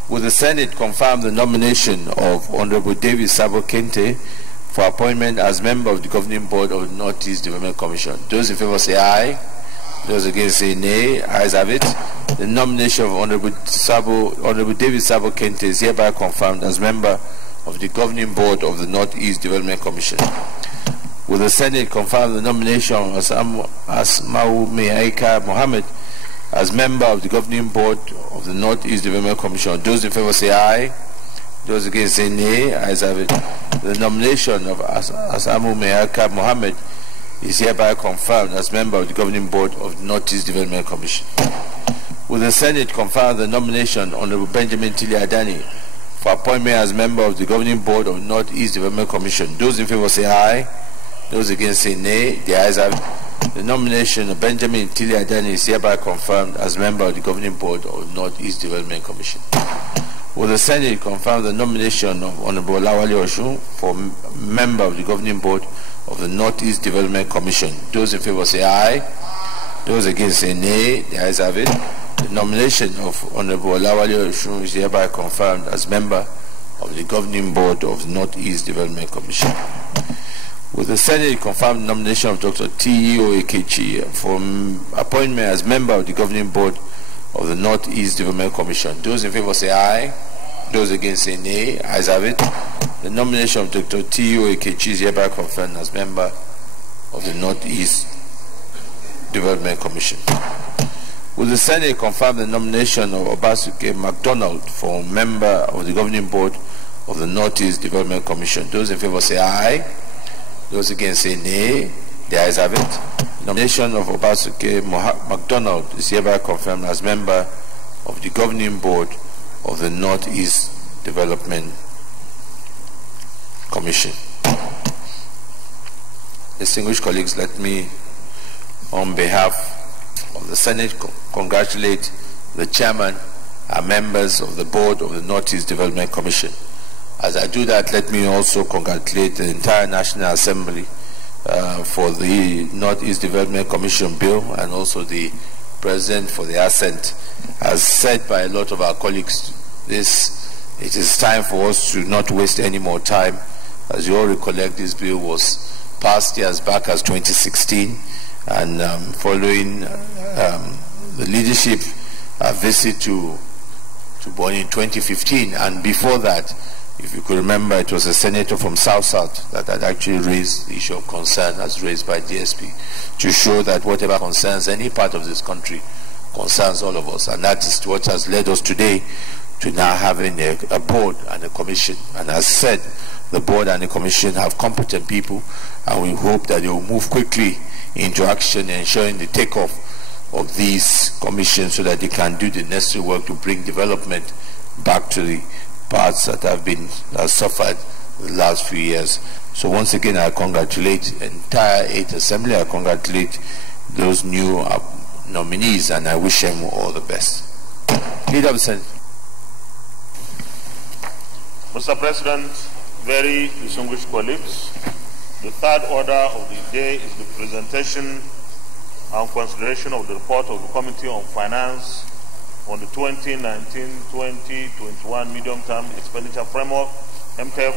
Will the Senate confirm the nomination of Honorable David Sabo Kente for appointment as member of the Governing Board of the Northeast Development Commission? Those in favor say aye. Those against say nay. Ayes have it. The nomination of Honorable David Sabo Kente is hereby confirmed as member of the Governing Board of the Northeast Development Commission. Will the Senate confirm the nomination of Asmau Meaika Mohammed as member of the Governing Board of the Northeast Development Commission? Those in favor say aye. Those against say nay. Ayes have it. The nomination of Asmau Meaika Mohammed is hereby confirmed as member of the Governing Board of the Northeast Development Commission. Will the Senate confirm the nomination of Honorable Benjamin Tili Adani for appointment as member of the Governing Board of the Northeast Development Commission? Those in favor say aye. Those against say nay. The ayes have it. The nomination of Benjamin Tili Adani is hereby confirmed as member of the Governing Board of the Northeast Development Commission. Will the Senate confirm the nomination of Honorable Lawali Oshun for member of the Governing Board of the Northeast Development Commission? Those in favor say aye. Those against say nay. The ayes have it. The nomination of Honorable Lawali Oshun is hereby confirmed as member of the Governing Board of the Northeast Development Commission. Will the Senate confirm the nomination of Dr. T.E.O. Ekechi for appointment as member of the Governing Board of the Northeast Development Commission? Those in favor say aye. Those against say nay. Ayes have it. The nomination of Dr. T.E.O. Ekechi is hereby confirmed as member of the Northeast Development Commission. Will the Senate confirm the nomination of Obasuke MacDonald for member of the Governing Board of the Northeast Development Commission? Those in favor say aye. Those against say nay. The ayes have it. The nomination of Obasuke MacDonald is hereby confirmed as member of the Governing Board of the Northeast Development Commission. Distinguished colleagues, let me, on behalf of the Senate, congratulate the chairman and members of the board of the Northeast Development Commission. As I do that, let me also congratulate the entire National Assembly for the Northeast Development Commission bill, and also the President for the assent. As said by a lot of our colleagues, it is time for us to not waste any more time. As you all recollect, this bill was passed years back as 2016, and following the leadership visit to Bonny in 2015, and before that, if you could remember, it was a senator from South that had actually raised the issue of concern as raised by DSP, to show that whatever concerns any part of this country concerns all of us. And that is what has led us today to now having a board and a commission. And as said, the board and the commission have competent people, and we hope that they will move quickly into action, ensuring the takeoff of these commissions so that they can do the necessary work to bring development back to the parts that have been suffered the last few years. So once again, I congratulate the entire 8th Assembly. I congratulate those new nominees, and I wish them all the best. Leader of the Senate. Mr. President, very distinguished colleagues, the third order of the day is the presentation and consideration of the report of the Committee on Finance on the 2019-2021 Medium-Term Expenditure Framework, MTEF,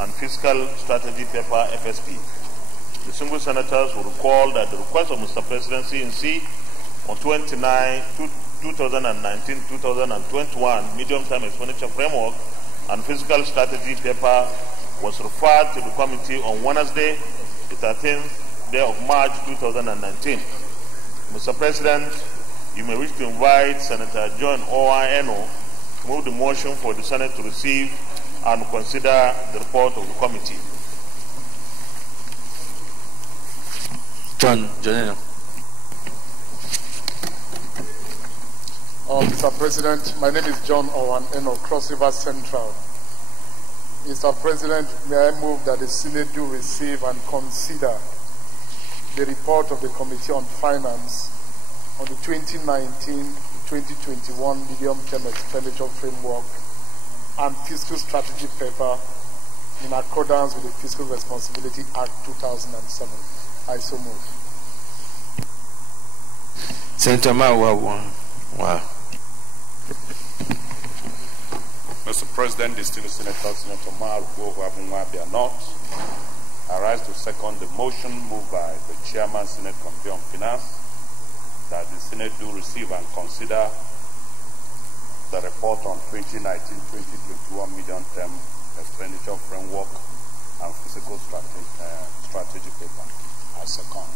and Fiscal Strategy Paper, FSP. Distinguished senators will recall that the request of Mr. President CNC on 2019-2021 Medium-Term Expenditure Framework and Fiscal Strategy Paper was referred to the committee on Wednesday, the 13th day of March 2019. Mr. President, you may wish to invite Senator John Owano to move the motion for the Senate to receive and consider the report of the committee. John. Mr. President, my name is John Owano, Cross River Central. Mr. President, may I move that the Senate do receive and consider the report of the Committee on Finance on the 2019-2021 medium-term expenditure framework and fiscal strategy paper in accordance with the Fiscal Responsibility Act 2007. I so move. Senator Wow. Mr. President, distinguished Senator Maru Wabunwabia North, I rise to second the motion moved by the Chairman, Senate Committee on Finance, that the Senate do receive and consider the report on 2019-2021 medium-term expenditure framework and fiscal strategy paper. I second.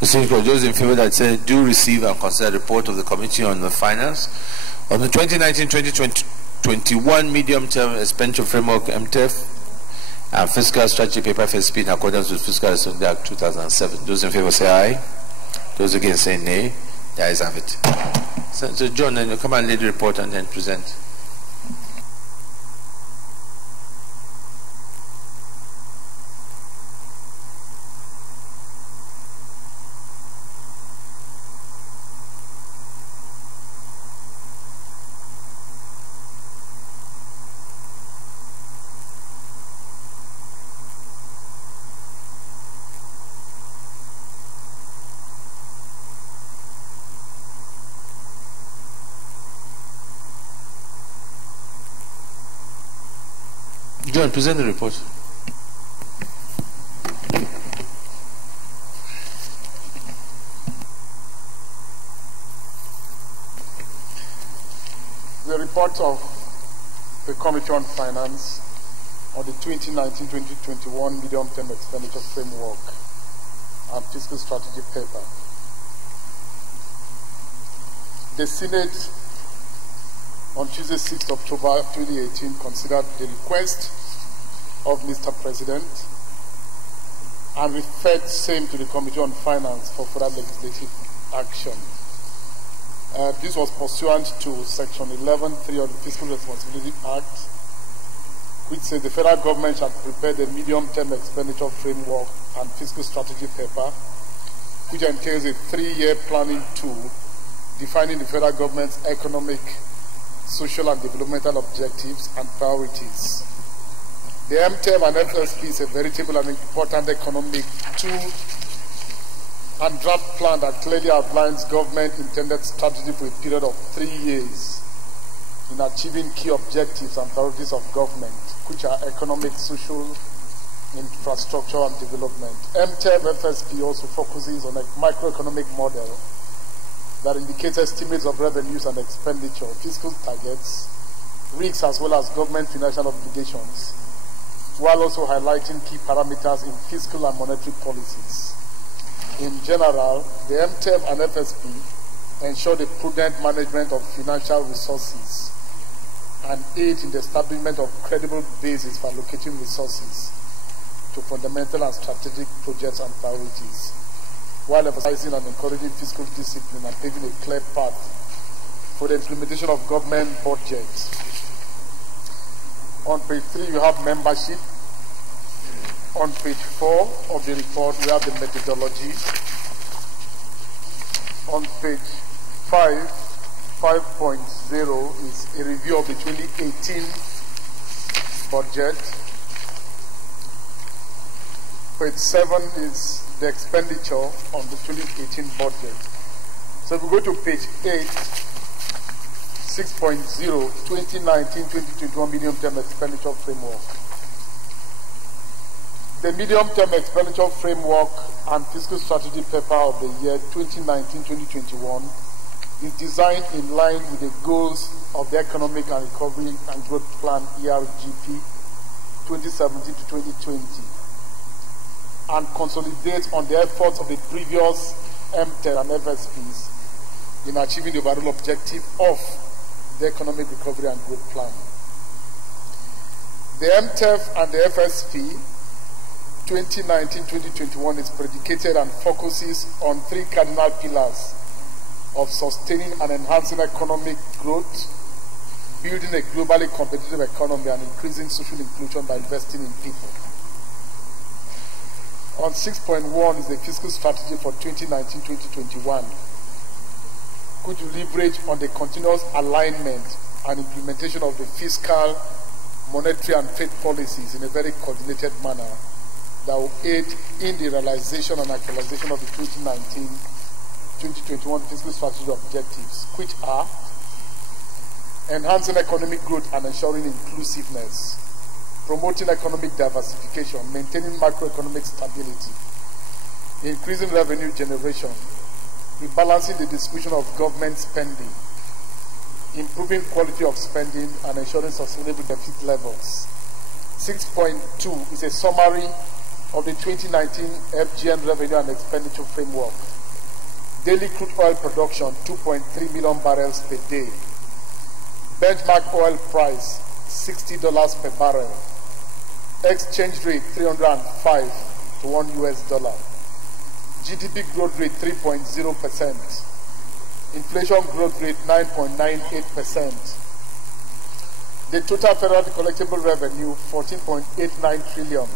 Those in favor that say do receive and consider the report of the Committee on the Finance on the 2019-2021 medium-term expenditure framework (MTF) and fiscal strategy paper (FSP) in accordance with Fiscal Responsibility Act 2007. Those in favor say aye. Those against say nay. The ayes have it. So John, then you come and lead the report and then present. John, present the report. The report of the Committee on Finance on the 2019-2021 medium-term expenditure framework and fiscal strategy paper. The Senate on Tuesday, 6th October 2018, considered the request of Mr. President and referred same to the Committee on Finance for further legislative action. This was pursuant to Section 11(3) of the Fiscal Responsibility Act, which says the federal government shall prepare the medium-term expenditure framework and fiscal strategy paper, which entails a 3-year planning tool defining the federal government's economic, social and developmental objectives and priorities. The MTF and FSP is a veritable and important economic tool and draft plan that clearly outlines government-intended strategy for a period of 3 years in achieving key objectives and priorities of government, which are economic, social, infrastructure and development. MTF FSP also focuses on a microeconomic model that indicates estimates of revenues and expenditure, fiscal targets, risks as well as government financial obligations, while also highlighting key parameters in fiscal and monetary policies. In general, the MTF and FSP ensure the prudent management of financial resources and aid in the establishment of credible basis for allocating resources to fundamental and strategic projects and priorities, while emphasizing and encouraging fiscal discipline and paving a clear path for the implementation of government budgets. On page 3, you have membership. On page 4 of the report, we have the methodology. On page 5.0 is a review of the 2018 budget. Page 7 is the expenditure on the 2018 budget. So if we go to page 8, 6.0, 2019-2021 medium-term expenditure framework. The medium-term expenditure framework and fiscal strategy paper of the year 2019-2021 is designed in line with the goals of the Economic and Recovery and Growth Plan, ERGP, 2017 to 2020. and consolidate on the efforts of the previous MTEL and FSPs in achieving the overall objective of the Economic Recovery and Growth Plan. The MTEF and the FSP 2019-2021 is predicated and focuses on three cardinal pillars of sustaining and enhancing economic growth, building a globally competitive economy, and increasing social inclusion by investing in people. On 6.1 is the fiscal strategy for 2019-2021, which will leverage on the continuous alignment and implementation of the fiscal, monetary, and trade policies in a very coordinated manner that will aid in the realization and actualization of the 2019-2021 fiscal strategy objectives, which are enhancing economic growth and ensuring inclusiveness, promoting economic diversification, maintaining macroeconomic stability, increasing revenue generation, rebalancing the distribution of government spending, improving quality of spending, and ensuring sustainable deficit levels. 6.2 is a summary of the 2019 FGN revenue and expenditure framework. Daily crude oil production, 2.3 million barrels per day. Benchmark oil price, $60 per barrel. Exchange rate, 305 to $1 US. GDP growth rate, 3.0%. Inflation growth rate, 9.98%. The total federal collectible revenue, 14.89 trillion.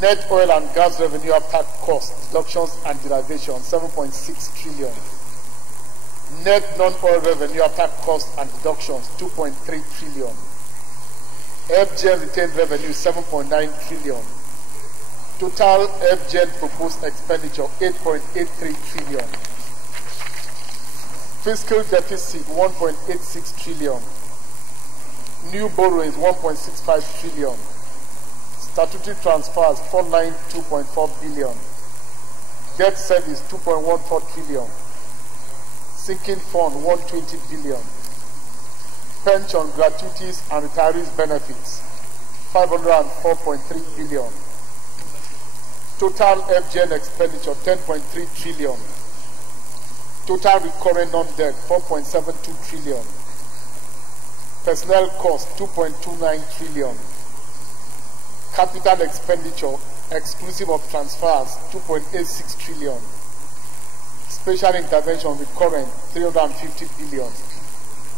Net oil and gas revenue after cost, deductions and derivations, 7.6 trillion. Net non-oil revenue after cost and deductions, 2.3 trillion. FGN retained revenue, 7.9 trillion. Total FGN proposed expenditure, 8.83 trillion. Fiscal deficit, 1.86 trillion. New borrowings, 1.65 trillion. Statutory transfers, 492.4 billion. Debt service, 2.14 trillion. Sinking fund, 120 billion. Pension, gratuities, and retirees' benefits, 504.3 billion. Total FGN expenditure, 10.3 trillion. Total recurring non-debt, 4.72 trillion. Personnel cost, 2.29 trillion. Capital expenditure, exclusive of transfers, 2.86 trillion. Special intervention recurrent, 350 billion.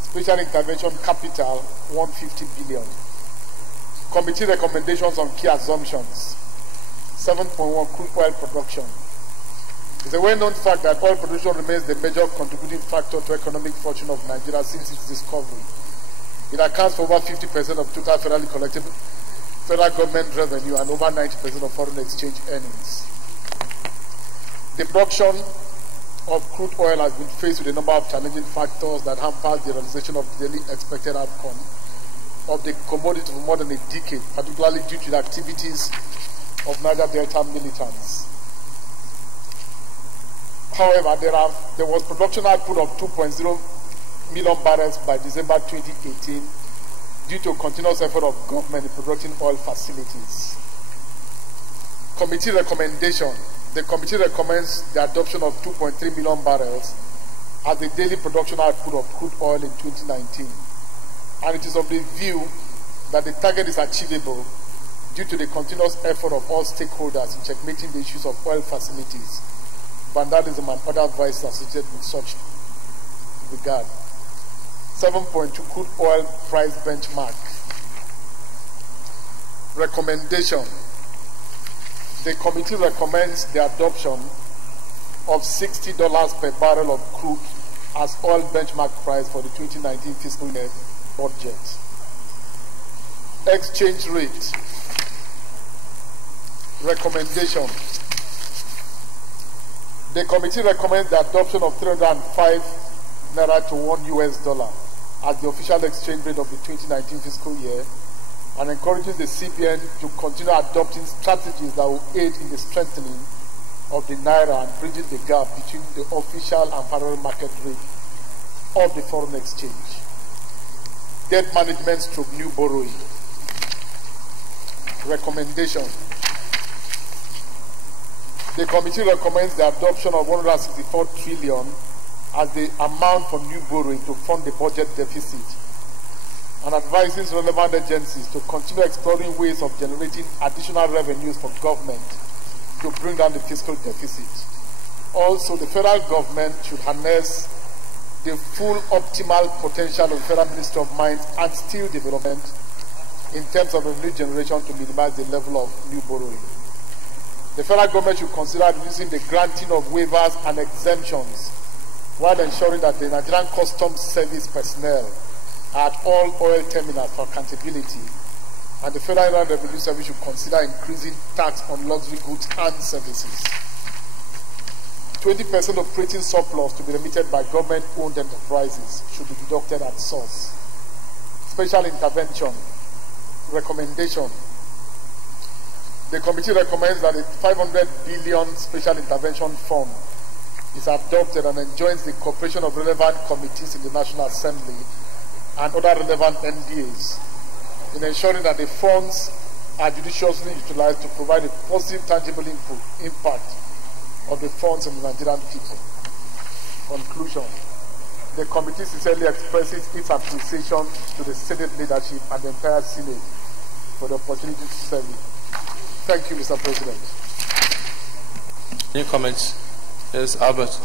Special intervention capital, 150 billion. Committee recommendations on key assumptions. 7.1 crude oil production. It's a well-known fact that oil production remains the major contributing factor to economic fortune of Nigeria since its discovery. It accounts for over 50% of total federally collectible federal government revenue and over 90% of foreign exchange earnings. The production of crude oil has been faced with a number of challenging factors that hamper the realization of the daily expected outcome of the commodity for more than a decade, particularly due to the activities of Niger Delta militants. However, there was production output of 2.0 million barrels by December 2018 due to continuous effort of government in producing oil facilities. Committee recommendation. The committee recommends the adoption of 2.3 million barrels as the daily production output of crude oil in 2019. And it is of the view that the target is achievable due to the continuous effort of all stakeholders in checkmating the issues of oil facilities, vandalism, and other vices associated with such regard. 7.2 crude oil price benchmark. Recommendation. The committee recommends the adoption of $60 per barrel of crude as oil benchmark price for the 2019 fiscal year budget. Exchange rate. Recommendation. The committee recommends the adoption of 305 naira to $1 US as the official exchange rate of the 2019 fiscal year, and encourages the CBN to continue adopting strategies that will aid in the strengthening of the naira and bridging the gap between the official and parallel market rate of the foreign exchange. Debt management stroke new borrowing. Recommendation. The committee recommends the adoption of 164 trillion as the amount for new borrowing to fund the budget deficit, and advises relevant agencies to continue exploring ways of generating additional revenues for government to bring down the fiscal deficit. Also, the federal government should harness the full optimal potential of the Federal Ministry of Mines and Steel Development in terms of revenue generation to minimize the level of new borrowing. The federal government should consider reducing the granting of waivers and exemptions while ensuring that the Nigerian Customs Service personnel are at all oil terminals for accountability, and the Federal Inland Revenue Service should consider increasing tax on luxury goods and services. 20% operating surplus to be remitted by government-owned enterprises should be deducted at source. Special intervention recommendation. The committee recommends that a 500 billion special intervention fund is adopted and enjoins the cooperation of relevant committees in the National Assembly and other relevant NDAs in ensuring that the funds are judiciously utilized to provide a positive, tangible impact of the funds on the Nigerian people. Conclusion. The committee sincerely expresses its appreciation to the Senate leadership and the entire Senate for the opportunity to serve it. Thank you, Mr. President. Any comments? Yes, Albert.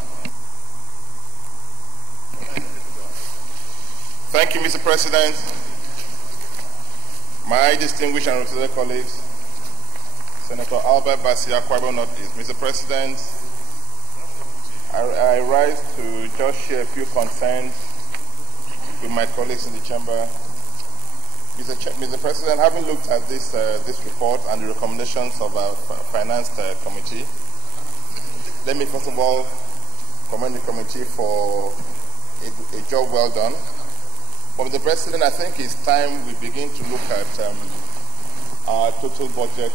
Thank you, Mr. President. My distinguished and respected colleagues, Senator Albert Basia, Kwabo Northeast. Mr. President, I rise to just share a few concerns with my colleagues in the chamber. Mr. President, having looked at this report and the recommendations of our Finance Committee, let me first of all commend the committee for a job well done. But Mr. President, I think it's time we begin to look at our total budget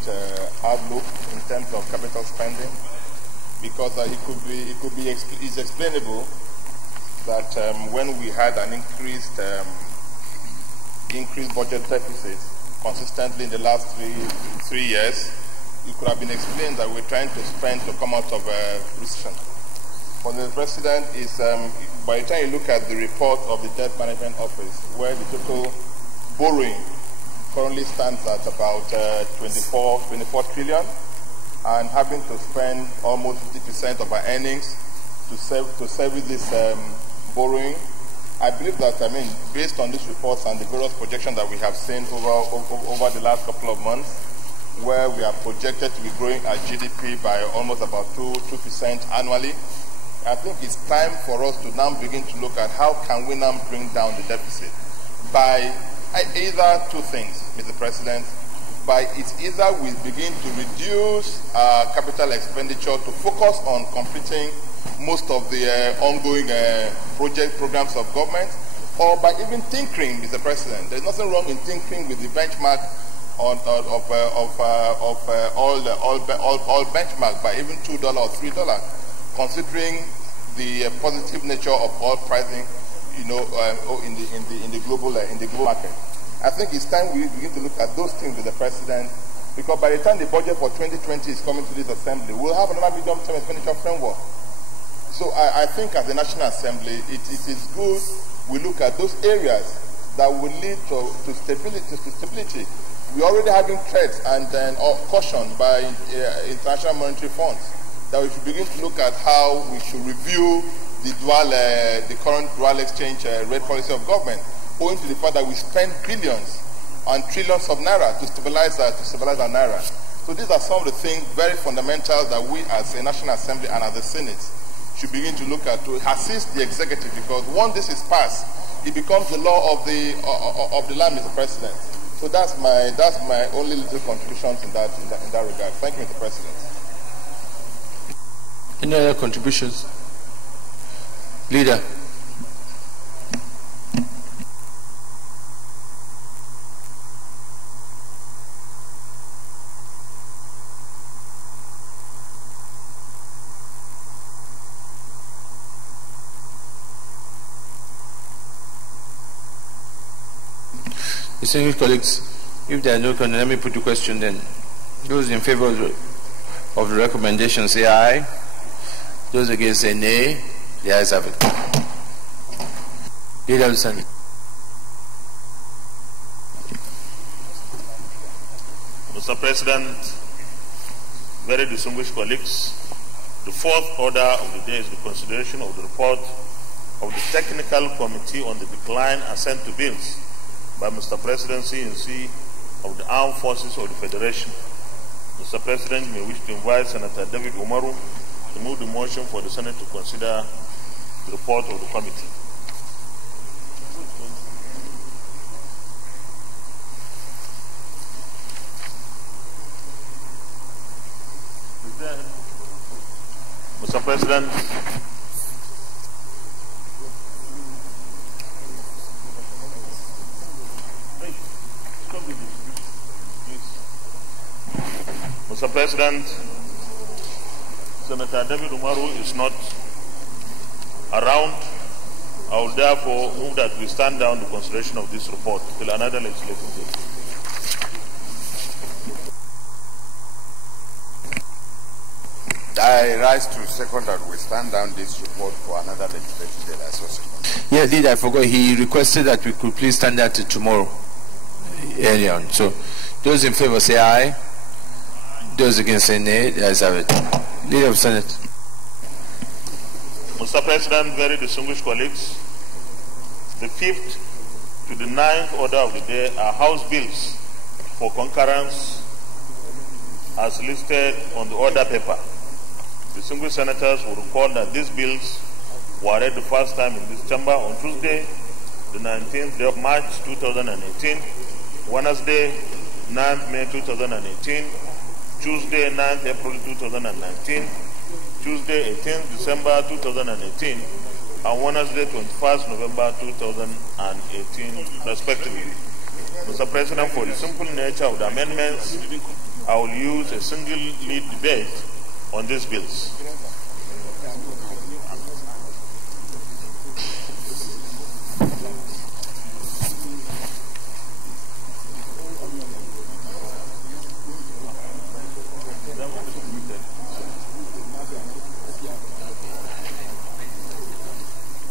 outlook in terms of capital spending, because it's explainable that when we had an increased budget deficit consistently in the last three years, it could have been explained that we're trying to spend to come out of a recession. But the President is, by the time you look at the report of the Debt Management Office, where the total borrowing currently stands at about 24 trillion, and having to spend almost 50% of our earnings to service this borrowing, I believe that, based on these reports and the various projections that we have seen over the last couple of months, where we are projected to be growing our GDP by almost about 2% annually, I think it's time for us to now begin to look at how can we now bring down the deficit by either two things, Mr. President. It's either we begin to reduce our capital expenditure to focus on completing most of the ongoing programs of government, or by even tinkering, Mr. President. There's nothing wrong in tinkering with the benchmark of all benchmark by even $2 or $3, considering the positive nature of oil pricing, in the global market. I think it's time we begin to look at those things with the President, because by the time the budget for 2020 is coming to this Assembly, we'll have another medium-term expenditure framework. So I think as the National Assembly, it is good we look at those areas that will lead to stability. We're already having threats and caution by international monetary funds that we should begin to look at how we should review the current dual exchange rate policy of government, owing to the fact that we spend billions and trillions of naira to stabilize our naira. So these are some of the things very fundamental that we as a National Assembly and as the Senate should begin to look at to assist the executive, because once this is passed, it becomes the law of the land, Mr. President. So that's my only little contributions in that regard. Thank you, Mr. President. Any other contributions? Leader. Distinguished colleagues, if there are no questions, let me put the question then. Those in favor of the recommendation say aye. Those against say nay. The ayes have it. Leader of the Senate. Mr. President, very distinguished colleagues, the fourth order of the day is the consideration of the report of the Technical Committee on the Decline Assent to Bills by Mr. President C&C of the Armed Forces of the Federation. Mr. President, you may wish to invite Senator David Umaru to move the motion for the Senate to consider the report of the committee. Mr. President, Mr. President, Senator David Umaru is not around. I will therefore move that we stand down the consideration of this report till another legislative day. I rise to second that we stand down this report for another legislative day. That's also. Yeah, indeed, I forgot. He requested that we could please stand that to tomorrow early on. So, those in favor say aye. Those against say nay. The ayes have it. Leader of the Senate. Mr. President, very distinguished colleagues, the 5th to the 9th order of the day are House bills for concurrence as listed on the order paper. Distinguished senators will recall that these bills were read the first time in this chamber on Tuesday, the 19th day of March 2018, Wednesday, 9th May 2018, Tuesday, 9th April 2019, Tuesday, 18th December 2018, and Wednesday, 21st November 2018, respectively. Mr. President, for the simple nature of the amendments, I will use a single lead debate on these bills.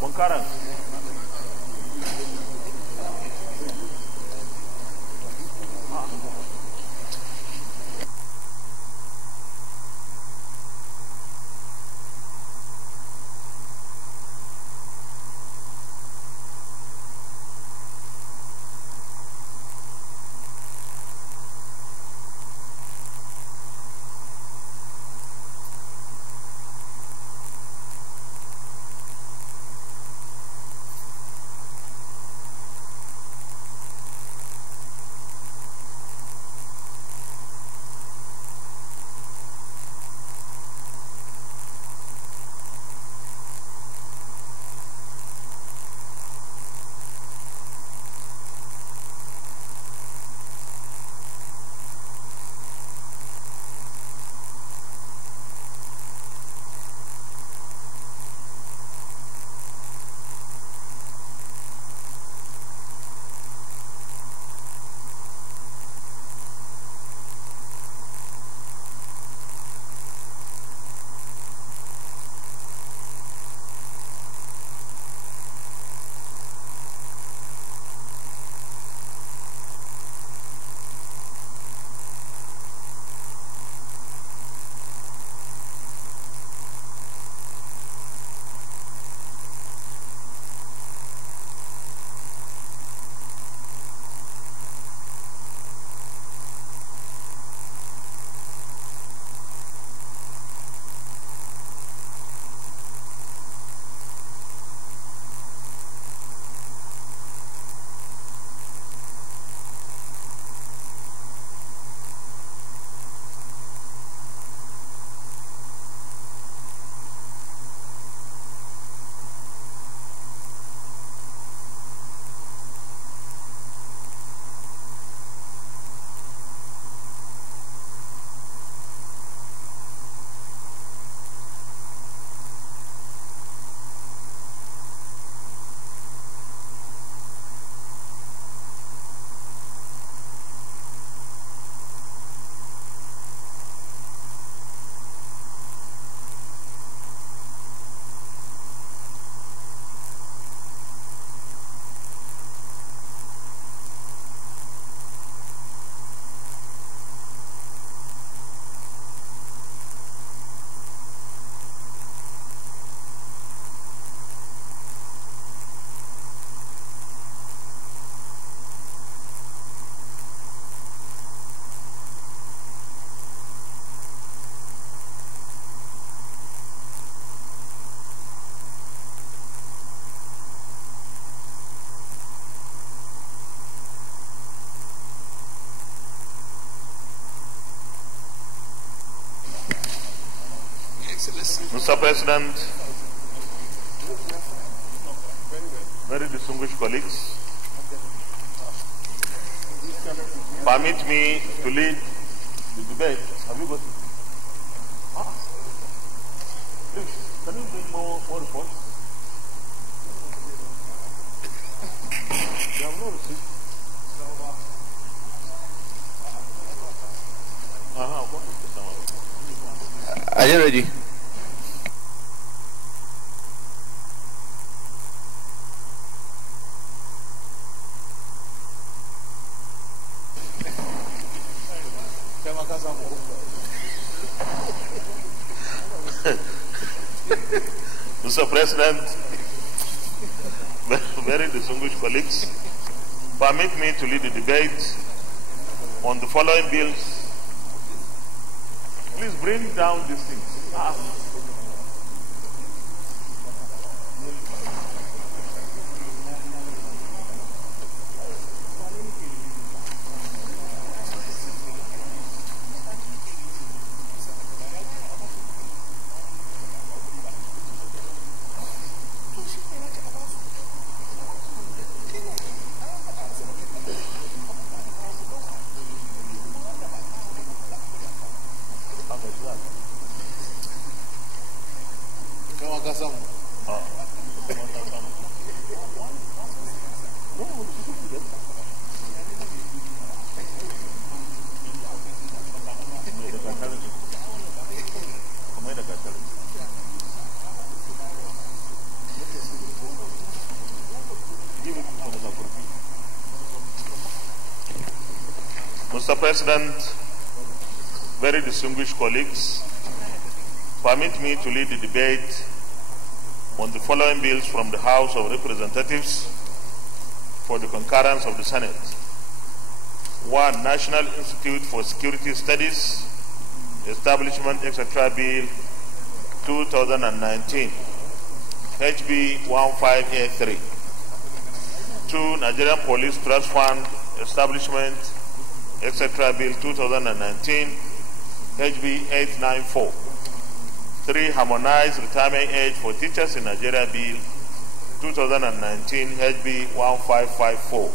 Concurrence. Mr. President, very distinguished colleagues, permit me to lead the debate. Have you got it? Please, can you bring more reports? You have no receipt. Are you ready? Mr. President, very distinguished colleagues, permit me to lead the debate on the following bills. Please bring down these things. Mr. President, very distinguished colleagues, permit me to lead the debate on the following bills from the House of Representatives for the concurrence of the Senate. 1. National Institute for Security Studies, Establishment, etc. Bill 2019, HB 15A3. 2. Nigerian Police Trust Fund, Establishment, etc. Bill 2019, HB 894. 3. Harmonized Retirement Age for Teachers in Nigeria Bill 2019, HB 1554.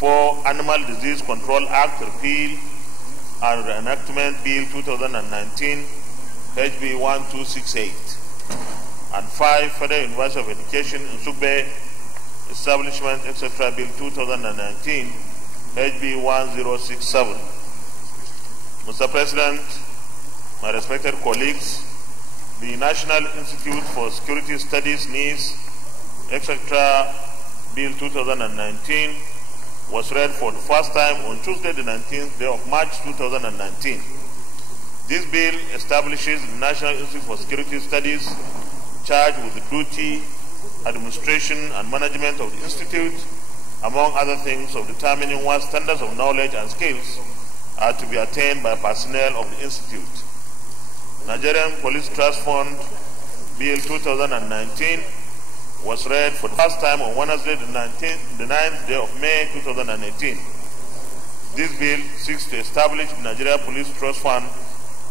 4. Animal Disease Control Act Repeal and Reenactment Bill 2019, HB 1268. And 5. Federal University of Education in Sugbe, Establishment, etc. Bill 2019, HB 1067. Mr. President, my respected colleagues, the National Institute for Security Studies NIS, etc. Bill 2019 was read for the first time on Tuesday, the 19th day of March 2019. This bill establishes the National Institute for Security Studies charged with the duty, administration, and management of the Institute, among other things, of determining what standards of knowledge and skills are to be attained by personnel of the Institute. Nigerian Police Trust Fund Bill 2019 was read for the first time on Wednesday, the 9th day of May 2018. This bill seeks to establish the Nigeria Police Trust Fund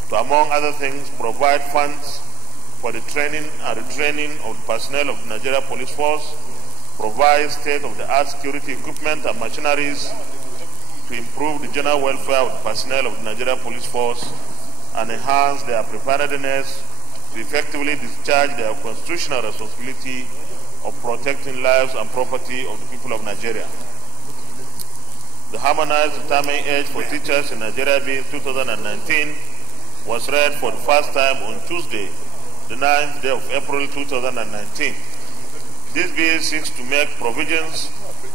to, among other things, provide funds for the training and retraining of the personnel of the Nigeria Police Force, provide state-of-the-art security equipment and machineries to improve the general welfare of the personnel of the Nigeria Police Force, and enhance their preparedness to effectively discharge their constitutional responsibility of protecting lives and property of the people of Nigeria. The Harmonized Retirement Age for Teachers in Nigeria Bill 2019 was read for the first time on Tuesday, the 9th day of April 2019. This bill seeks to make provisions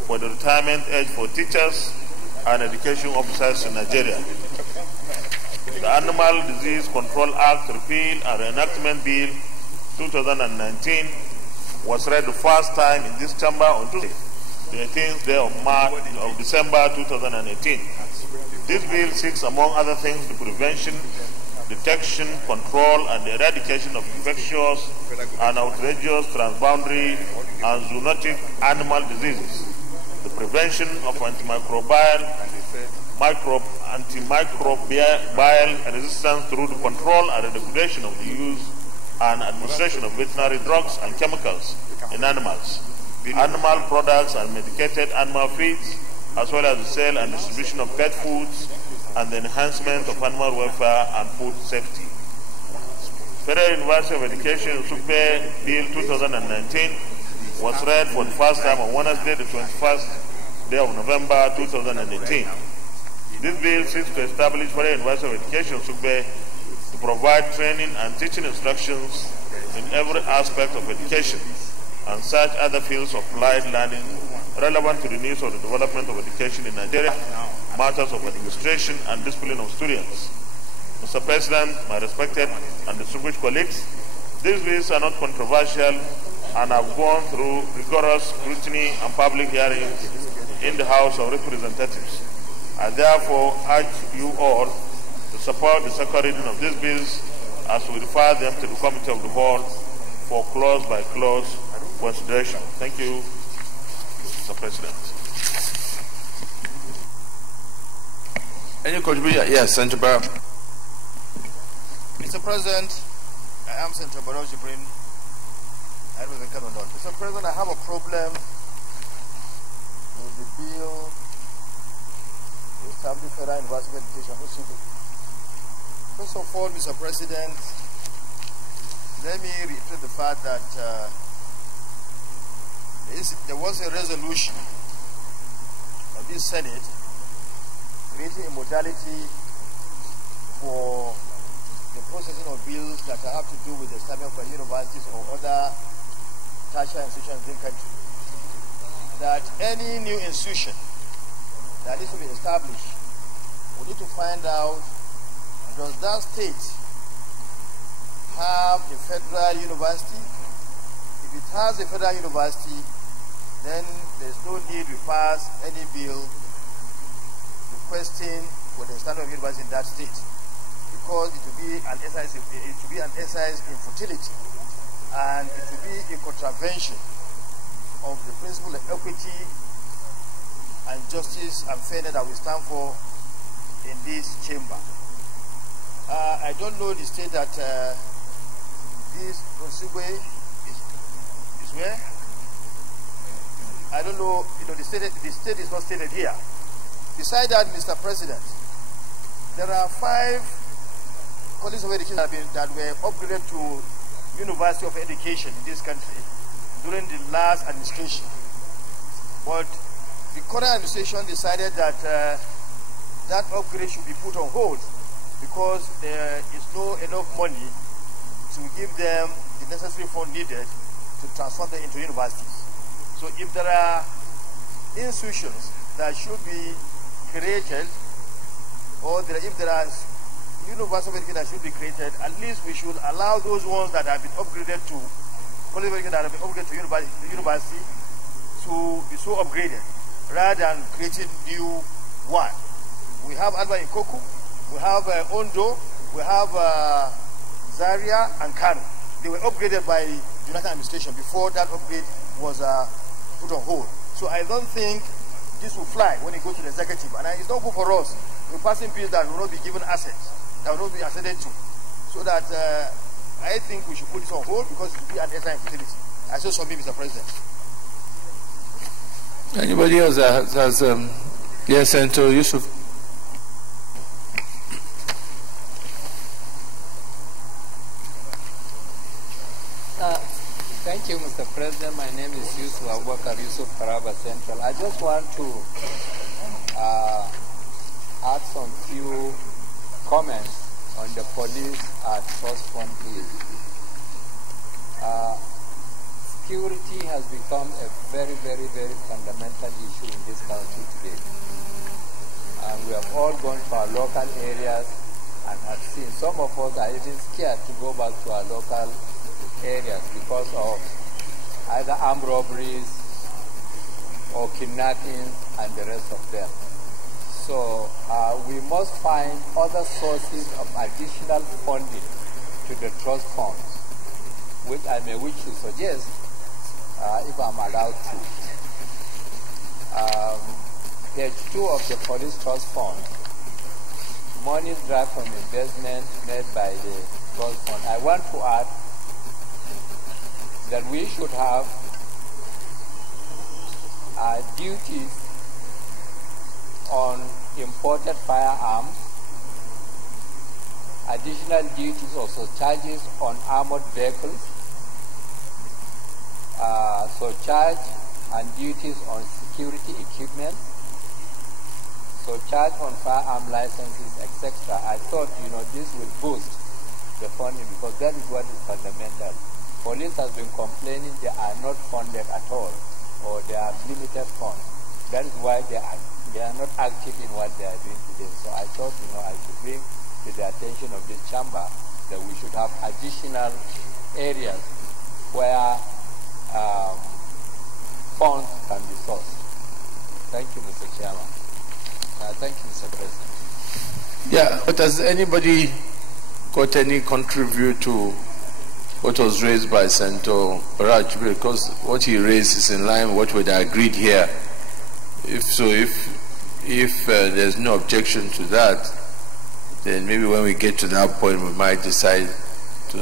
for the retirement age for teachers and education officers in Nigeria. The Animal Disease Control Act Repeal and Reenactment Bill 2019 was read the first time in this chamber on Tuesday, the 18th day of December 2018. This bill seeks, among other things, the prevention, detection, control, and eradication of infectious and outrageous transboundary and zoonotic animal diseases, the prevention of antimicrobial antimicrobial resistance through the control and regulation of the use and administration of veterinary drugs and chemicals in animals, animal products and medicated animal feeds, as well as the sale and distribution of pet foods and the enhancement of animal welfare and food safety. Federal University of Education Sugbe Bill 2019 was read for the first time on Wednesday, the 21st day of November 2018. This bill seeks to establish Federal University of Education Sugbe to provide training and teaching instructions in every aspect of education and such other fields of applied learning relevant to the needs of the development of education in Nigeria, matters of administration and discipline of students. Mr. President, my respected and distinguished colleagues, these bills are not controversial and have gone through rigorous scrutiny and public hearings in the House of Representatives. I therefore urge you all to support the second reading of these bills as we refer them to the Committee of the Whole for clause-by-clause consideration. Thank you, Mr. President. Any contribution? Yes, Senator Barrow. Mr. President, I am Senator Barrow Jibrin. Mr. President, I have a problem with the bill to establish Federal University of Education. First of all, Mr. President, let me reiterate the fact that there was a resolution of this Senate creating a modality for the processing of bills that have to do with the establishment of universities or other tertiary institutions in the country. That any new institution that needs to be established, we need to find out, does that state have a federal university? If it has a federal university, then there's no need to pass any bill requesting for the establishment of university in that state, because it will be an exercise in futility, and it will be a contravention of the principle of equity and justice and fairness that we stand for in this chamber. I don't know the state that this Nsugbe is where. I don't know, the state is not stated here. Besides that, Mr. President, there are 5 colleges of education that were upgraded to University of Education in this country during the last administration. But the current administration decided that that upgrade should be put on hold because there is no enough money to give them the necessary fund needed to transform them into universities. So if there are institutions that should be created, or if there are universities of education that should be created, at least we should allow those ones that have been upgraded to university to be so upgraded, rather than creating new one. We have Alba in Koku, we have Ondo, we have Zaria and Kano. They were upgraded by the United Administration before that upgrade was put on hold. So I don't think this will fly when it goes to the executive, and it's not good for us. We're passing bills that will not be given assets, that will not be acceded to. So that I think we should put this on hold because it will be an extra facility. I so submit, Mr. President. Anybody else has yes, Senator Yusuf. Thank you, Mr. President. My name is Yusuf Abubakar Yusuf Karaba Central. I just want to add some few comments on the police trust fund bill. Security has become a very, very, very fundamental issue in this country today. And we have all gone to our local areas and have seen, some of us are even scared to go back to our local areas because of either armed robberies or kidnapping and the rest of them. So we must find other sources of additional funding to the trust funds, which I may wish to suggest if I'm allowed to. page 2 of the Police Trust Fund, money derived from investment made by the trust fund, I want to add that we should have duties on imported firearms, additional duties or surcharges on armored vehicles, surcharge and duties on security equipment, surcharge on firearm licenses, etc. I thought, this will boost the funding because that is what is fundamental. Police has been complaining they are not funded at all, or they are limited funds. That is why they are not active in what they are doing today. So I thought, I should bring to the attention of this chamber that we should have additional areas where funds can be sourced. Thank you, Mr. Chairman. Thank you, Mr. President. Yeah, but has anybody got any contribute to what was raised by Senator Baraj? Because what he raised is in line with what we agreed here. If there's no objection to that, then maybe when we get to that point, we might decide to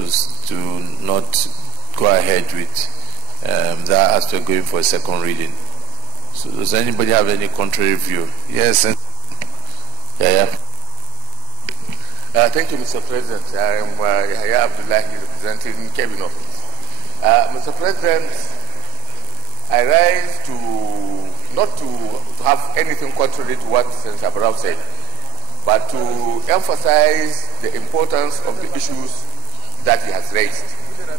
not go ahead with that after going for a second reading. So does anybody have any contrary view? Yes. Yeah. Thank you, Mr. President. I am Yahya Abdullahi, representing Cabinet. Mr. President, I rise not to have anything contrary to what Senator Baraj said, but to emphasize the importance of the issues that he has raised,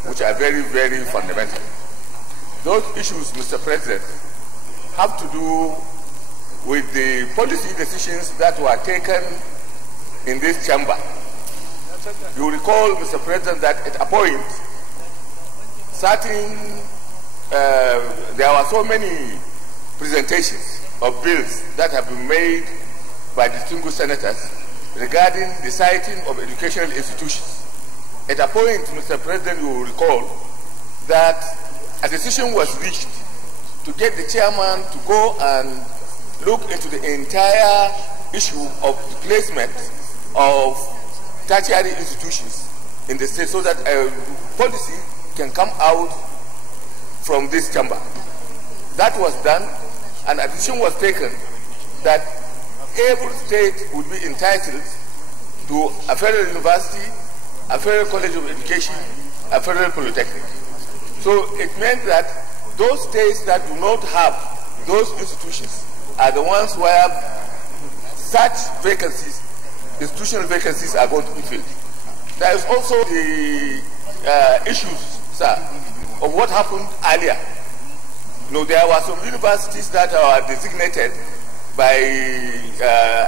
which are very, very fundamental. Those issues, Mr. President, have to do with the policy decisions that were taken in this chamber. You recall, Mr. President, that at a point, there were so many presentations of bills that have been made by distinguished senators regarding the siting of educational institutions. At a point, Mr. President, you will recall that a decision was reached to get the chairman to go and look into the entire issue of the placement of tertiary institutions in the state so that a policy can come out from this chamber. That was done, and a decision was taken that every state would be entitled to a federal university, a federal college of education, a federal polytechnic. So it meant that those states that do not have those institutions are the ones where such vacancies, institutional vacancies, are going to be filled. There is also the issues, sir, of what happened earlier. There were some universities that are designated by,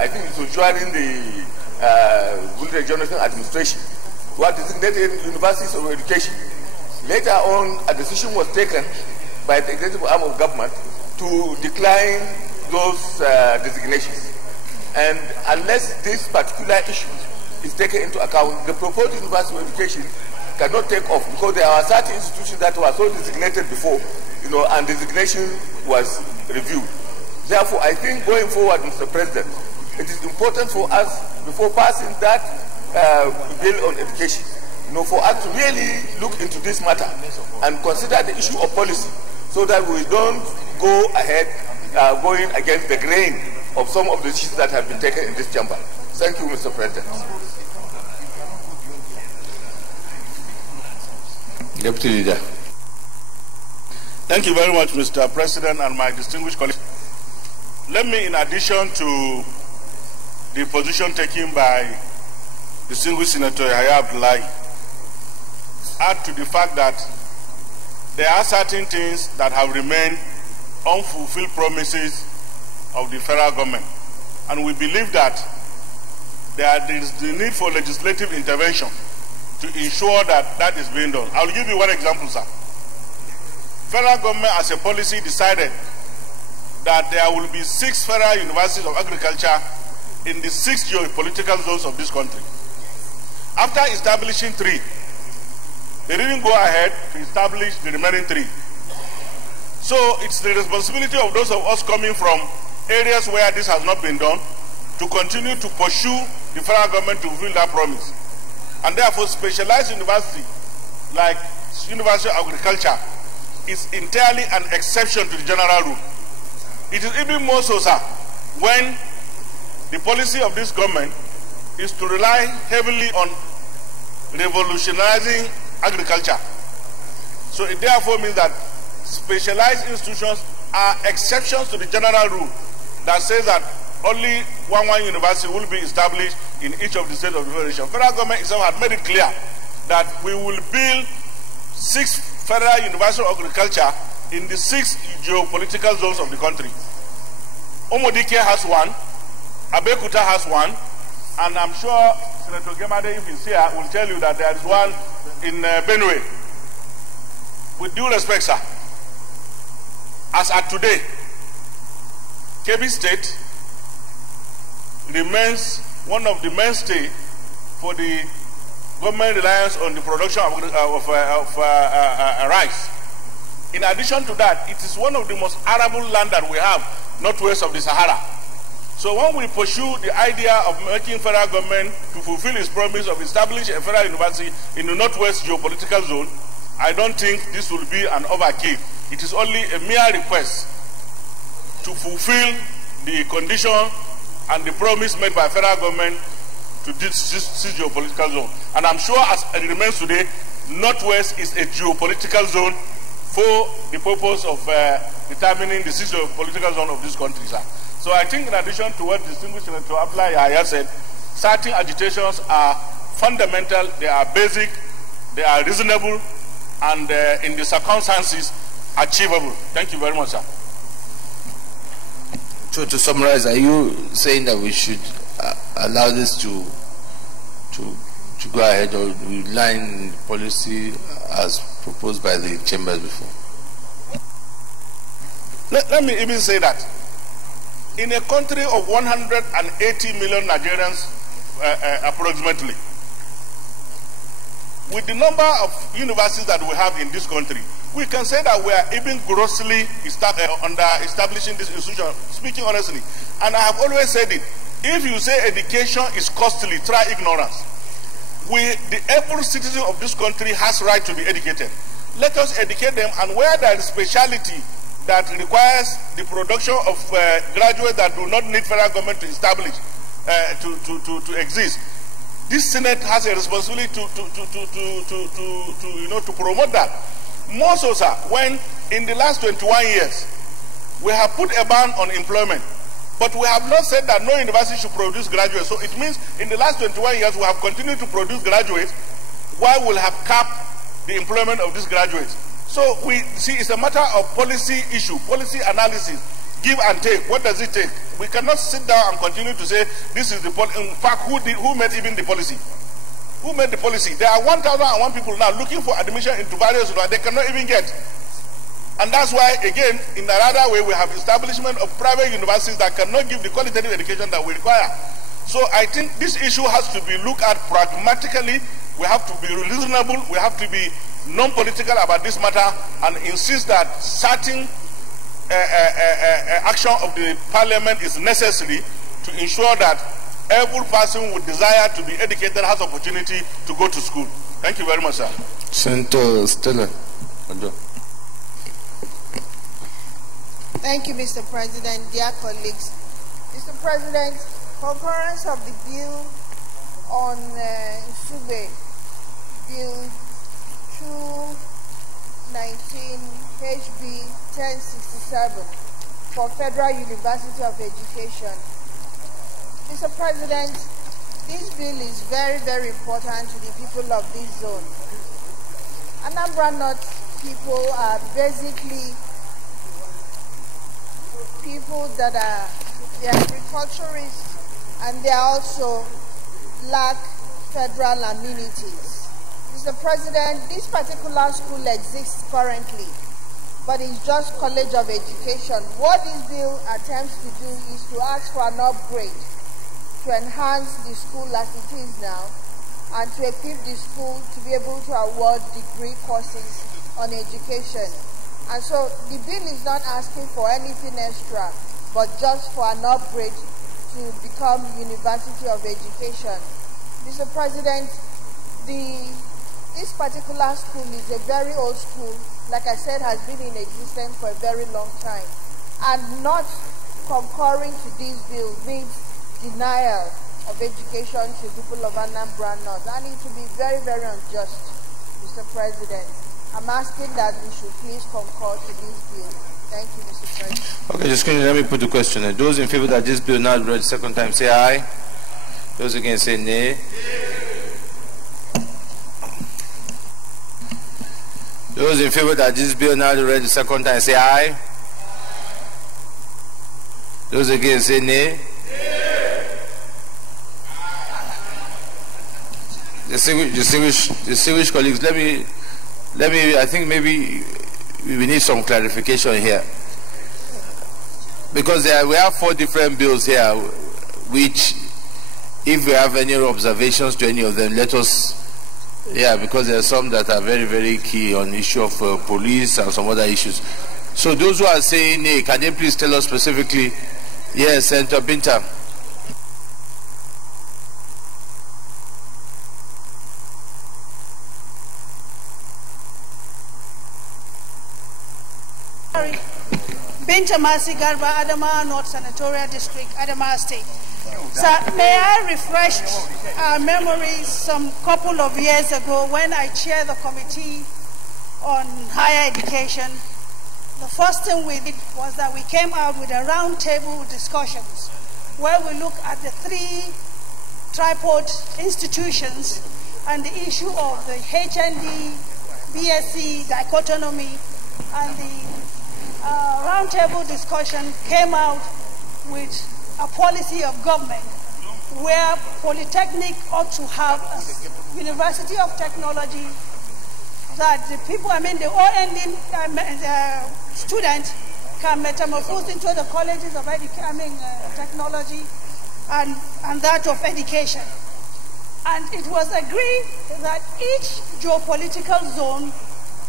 I think it was during the Goodluck Jonathan administration, who are designated universities of education. Later on, a decision was taken by the executive arm of government to decline those designations. And unless this particular issue is taken into account, the proposed university of education cannot take off because there are certain institutions that were so designated before, and designation was reviewed. Therefore, I think going forward, Mr. President, it is important for us, before passing that bill on education, for us to really look into this matter and consider the issue of policy so that we don't go ahead going against the grain of some of the issues that have been taken in this chamber. Thank you, Mr. President. Deputy Leader. Thank you very much, Mr. President, and my distinguished colleagues. Let me, in addition to the position taken by distinguished Senator Yahya Abdullahi, add to the fact that there are certain things that have remained unfulfilled promises of the federal government. And we believe that there is the need for legislative intervention to ensure that that is being done. I will give you one example, sir. Federal government as a policy decided that there will be 6 federal universities of agriculture in the 6 geopolitical zones of this country. After establishing 3, they didn't go ahead to establish the remaining 3. So it's the responsibility of those of us coming from areas where this has not been done, to continue to pursue the federal government to fulfill that promise. And therefore, specialized university like University of Agriculture is entirely an exception to the general rule. It is even more so, sir, when the policy of this government is to rely heavily on revolutionizing agriculture. So it therefore means that specialized institutions are exceptions to the general rule that says that only one university will be established in each of the states of the federation. Federal government itself had made it clear that we will build 6 federal universities of agriculture in the 6 geopolitical zones of the country. Omodike has one, Abekuta has one, and I'm sure Senator Gemade, if he's here, will tell you that there is one in Benue. With due respect, sir, as at today, Kebbi State remains one of the mainstay for the government reliance on the production of rice. In addition to that, it is one of the most arable land that we have northwest of the Sahara. So when we pursue the idea of making federal government to fulfill its promise of establishing a federal university in the northwest geopolitical zone, I don't think this will be an overkill. It is only a mere request to fulfill the condition and the promise made by federal government to this geopolitical zone. And I'm sure as it remains today, northwest is a geopolitical zone for the purpose of determining the geopolitical zone of this country, sir. So I think in addition to what distinguished Senator Abdullahi Yahya said, certain agitations are fundamental, they are basic, they are reasonable, and in the circumstances, achievable. Thank you very much, sir. So to summarize, are you saying that we should allow this to go ahead, or we line policy as proposed by the chambers before? Let me even say that in a country of 180 million Nigerians, approximately, with the number of universities that we have in this country, we can say that we are even grossly under establishing this institution, speaking honestly. And I have always said it, if you say education is costly, try ignorance. The every citizen of this country has right to be educated. Let us educate them, and where there is speciality that requires the production of graduates that do not need federal government to establish, to exist, this Senate has a responsibility to promote that. More so, sir, when in the last 21 years, we have put a ban on employment, but we have not said that no university should produce graduates. So it means in the last 21 years, we have continued to produce graduates while we'll have capped the employment of these graduates. So we see it's a matter of policy issue, policy analysis, give and take. What does it take? We cannot sit down and continue to say this is the policy. In fact, who made even the policy? Who made the policy? There are 1,001 people now looking for admission into various universities they cannot even get. And that's why, again, in another way, we have establishment of private universities that cannot give the qualitative education that we require. So I think this issue has to be looked at pragmatically. We have to be reasonable. We have to be non-political about this matter and insist that certain action of the parliament is necessary to ensure that every person with desire to be educated has opportunity to go to school. Thank you very much, sir. Senator Stella. Thank you, Mr. President. Dear colleagues, Mr. President, concurrence of the bill on Sube, Bill 219 HB 1067 for Federal University of Education. Mr. President, this bill is very, very important to the people of this zone. Anambra North people are basically people that are agriculturists, and they also lack federal amenities. Mr. President, this particular school exists currently, but it's just College of Education. What this bill attempts to do is to ask for an upgrade to enhance the school as it is now and to equip the school to be able to award degree courses on education. And so the bill is not asking for anything extra. but just for an upgrade to become University of Education. Mr. President, this particular school is a very old school, like I said, has been in existence for a very long time. And not concurring to this bill means denial of education to people of Anambra North. And it will be very, very unjust, Mr. President. I'm asking that we should please concur to this bill. Thank you, Mr. President. Okay, just let me put the question. Those in favor that this bill now read second time, say aye. Those against, say nay. Those in favor that this bill now read the second time, say aye. Those against, say nay. Distinguished colleagues, let me, I think maybe we need some clarification here. Because we have 4 different bills here, which, if we have any observations to any of them, let us, because there are some that are very, very key on the issue of police and some other issues. So those who are saying nay, can you please tell us specifically? Yes, Senator Binta. Binta Masi Garba, Adamawa North Senatorial District, Adamawa State. So may I refresh our memories some couple of years ago when I chaired the Committee on Higher Education. The first thing we did was that we came out with a roundtable discussions where we look at the 3 tripod institutions and the issue of the HND, BSc dichotomy, and the roundtable discussion came out with a policy of government where Polytechnic ought to have a University of Technology that the people, the all-ending students can metamorphose into the colleges of technology and that of education. And it was agreed that each geopolitical zone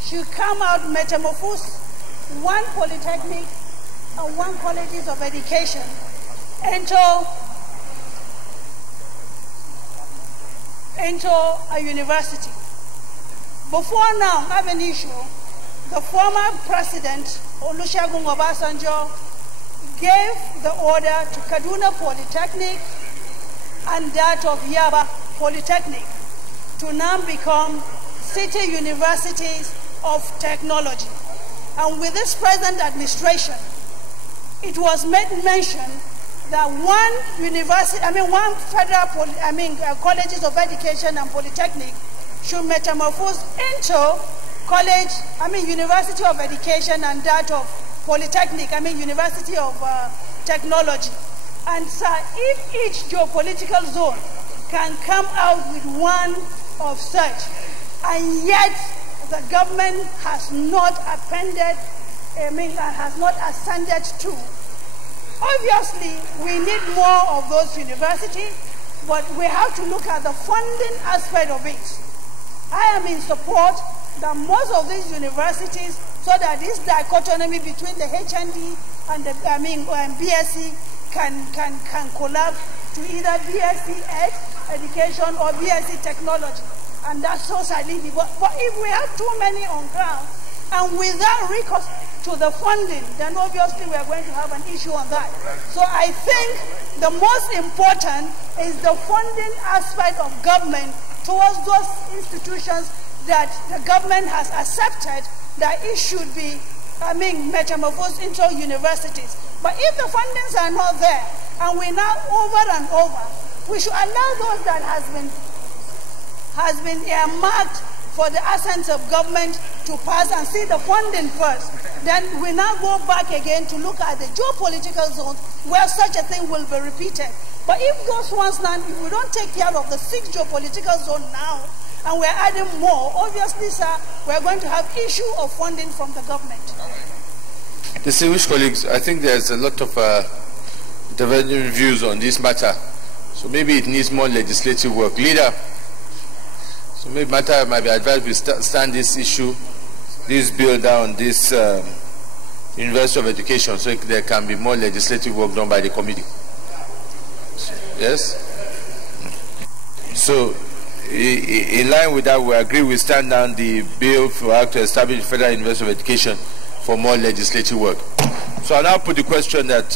should come out metamorphose 1 polytechnic and 1 colleges of education into a university. Before now, I have an issue. The former president, Olusegun Obasanjo, gave the order to Kaduna Polytechnic and that of Yaba Polytechnic to now become city universities of technology. And with this present administration, it was made mention that 1 university, 1 federal, colleges of education and polytechnic should metamorphose into college, University of Education and that of Polytechnic, University of Technology. And so if each geopolitical zone can come out with 1 of such, and yet the government has not appended, has not ascended to, obviously we need more of those universities, but we have to look at the funding aspect of it. I am in support that most of these universities, so that this dichotomy between the HND and the BSc can collapse to either BSc education or BSc technology, and that's so sadly. But if we have too many on ground and without recourse to the funding, then obviously we are going to have an issue on that. So I think the most important is the funding aspect of government towards those institutions that the government has accepted that it should be, metamorphosed into universities. But if the fundings are not there, and we now over and over, we should allow those that has been earmarked for the assets of government to pass and see the funding first. Then we now go back again to look at the geopolitical zones where such a thing will be repeated. But if those ones now, if we don't take care of the 6 geopolitical zones now, and we're adding more, obviously, sir, we're going to have issue of funding from the government. Distinguished colleagues, I think there's a lot of divergent views on this matter. So maybe it needs more legislative work. Leader, so maybe matter might be advised we stand this issue, this bill down, this University of Education, so there can be more legislative work done by the committee. Yes? So, in line with that, we agree we stand down the bill for Act to establish the Federal University of Education for more legislative work. So I'll now put the question that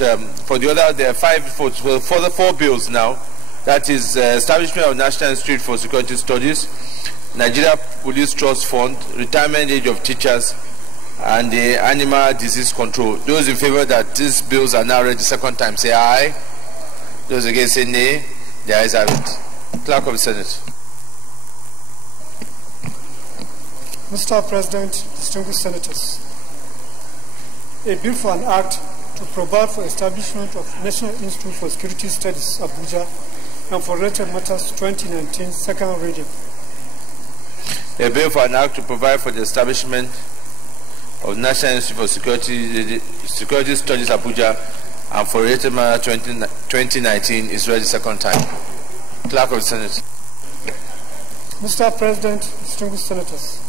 for the other, there are for the 4 bills now. That is establishment of National Institute for Security Studies, Nigeria Police Trust Fund, retirement age of teachers, and the animal disease control. Those in favor that these bills are now read the second time, say aye. Those against, say nay. The ayes have it. Clerk of the Senate. Mr. President, distinguished senators, a bill for an act to provide for establishment of National Institute for Security Studies, Abuja, and for related matters 2019, second reading. A bill for an act to provide for the establishment of National Institute for Security Studies, Abuja, and for related matter 2019 is read the second time. Clerk of the Senate. Mr. President, distinguished senators,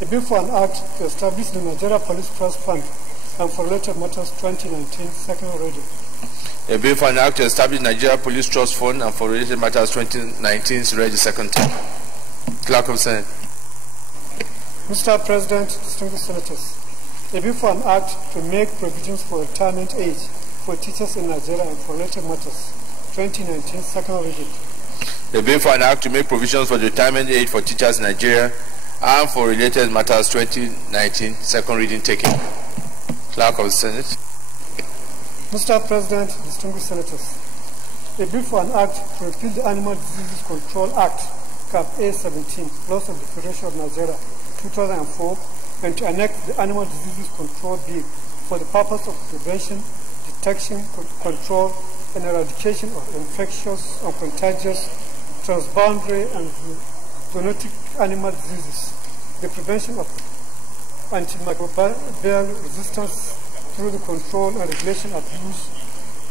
a bill for an act to establish the Nigeria Police Trust Fund and for related matters 2019, second reading. A bill for an act to establish Nigeria Police Trust Fund and for related matters 2019 is read the second time. Clerk of the Senate. Mr. President, distinguished senators, a bill for an act to make provisions for retirement age for teachers in Nigeria and for related matters 2019, second reading. A bill for an act to make provisions for the retirement age for teachers in Nigeria and for related matters 2019, second reading taken. Clerk of the Senate. Mr. President, distinguished senators, a bill for an act to repeal the Animal Diseases Control Act, Cap A17, Laws of the Federation of Nigeria, 2004, and to enact the Animal Diseases Control Bill for the purpose of prevention, detection, control, and eradication of infectious and contagious, transboundary and zoonotic animal diseases, the prevention of antimicrobial resistance through the control and regulation of use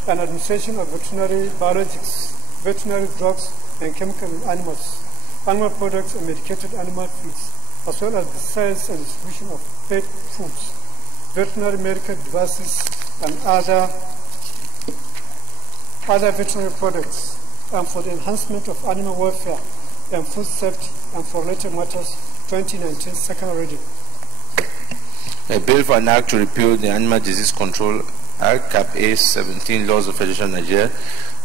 and administration of veterinary biologics, veterinary drugs, and chemicals in animals, animal products, and medicated animal feeds, as well as the sales and distribution of pet foods, veterinary medical devices, and other veterinary products, and for the enhancement of animal welfare and food safety, and for related matters 2019, second reading. A bill for an act to repeal the Animal Disease Control Act, Cap A17, Laws of the Federation of Nigeria,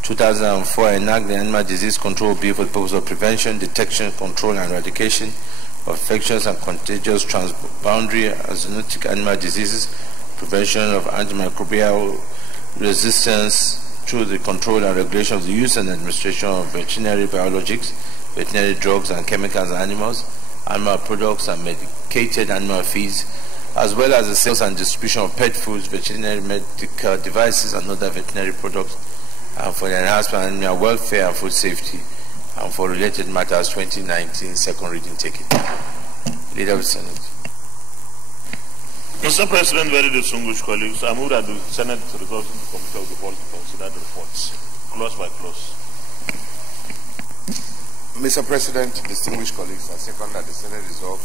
2004, enact the Animal Disease Control Bill for the purpose of prevention, detection, control, and eradication of infectious and contagious transboundary and zoonotic animal diseases, prevention of antimicrobial resistance through the control and regulation of the use and administration of veterinary biologics, veterinary drugs and chemicals in animals, animal products and medicated animal feeds, as well as the sales and distribution of pet foods, veterinary medical devices, and other veterinary products, and for the enhancement of animal welfare and food safety, and for related matters 2019, second reading taken. Leader of the Senate. Mr. President, very distinguished colleagues, I move that the Senate resolves in the Committee of the Whole to consider the reports, clause by clause. Mr. President, distinguished colleagues, I second that the Senate resolve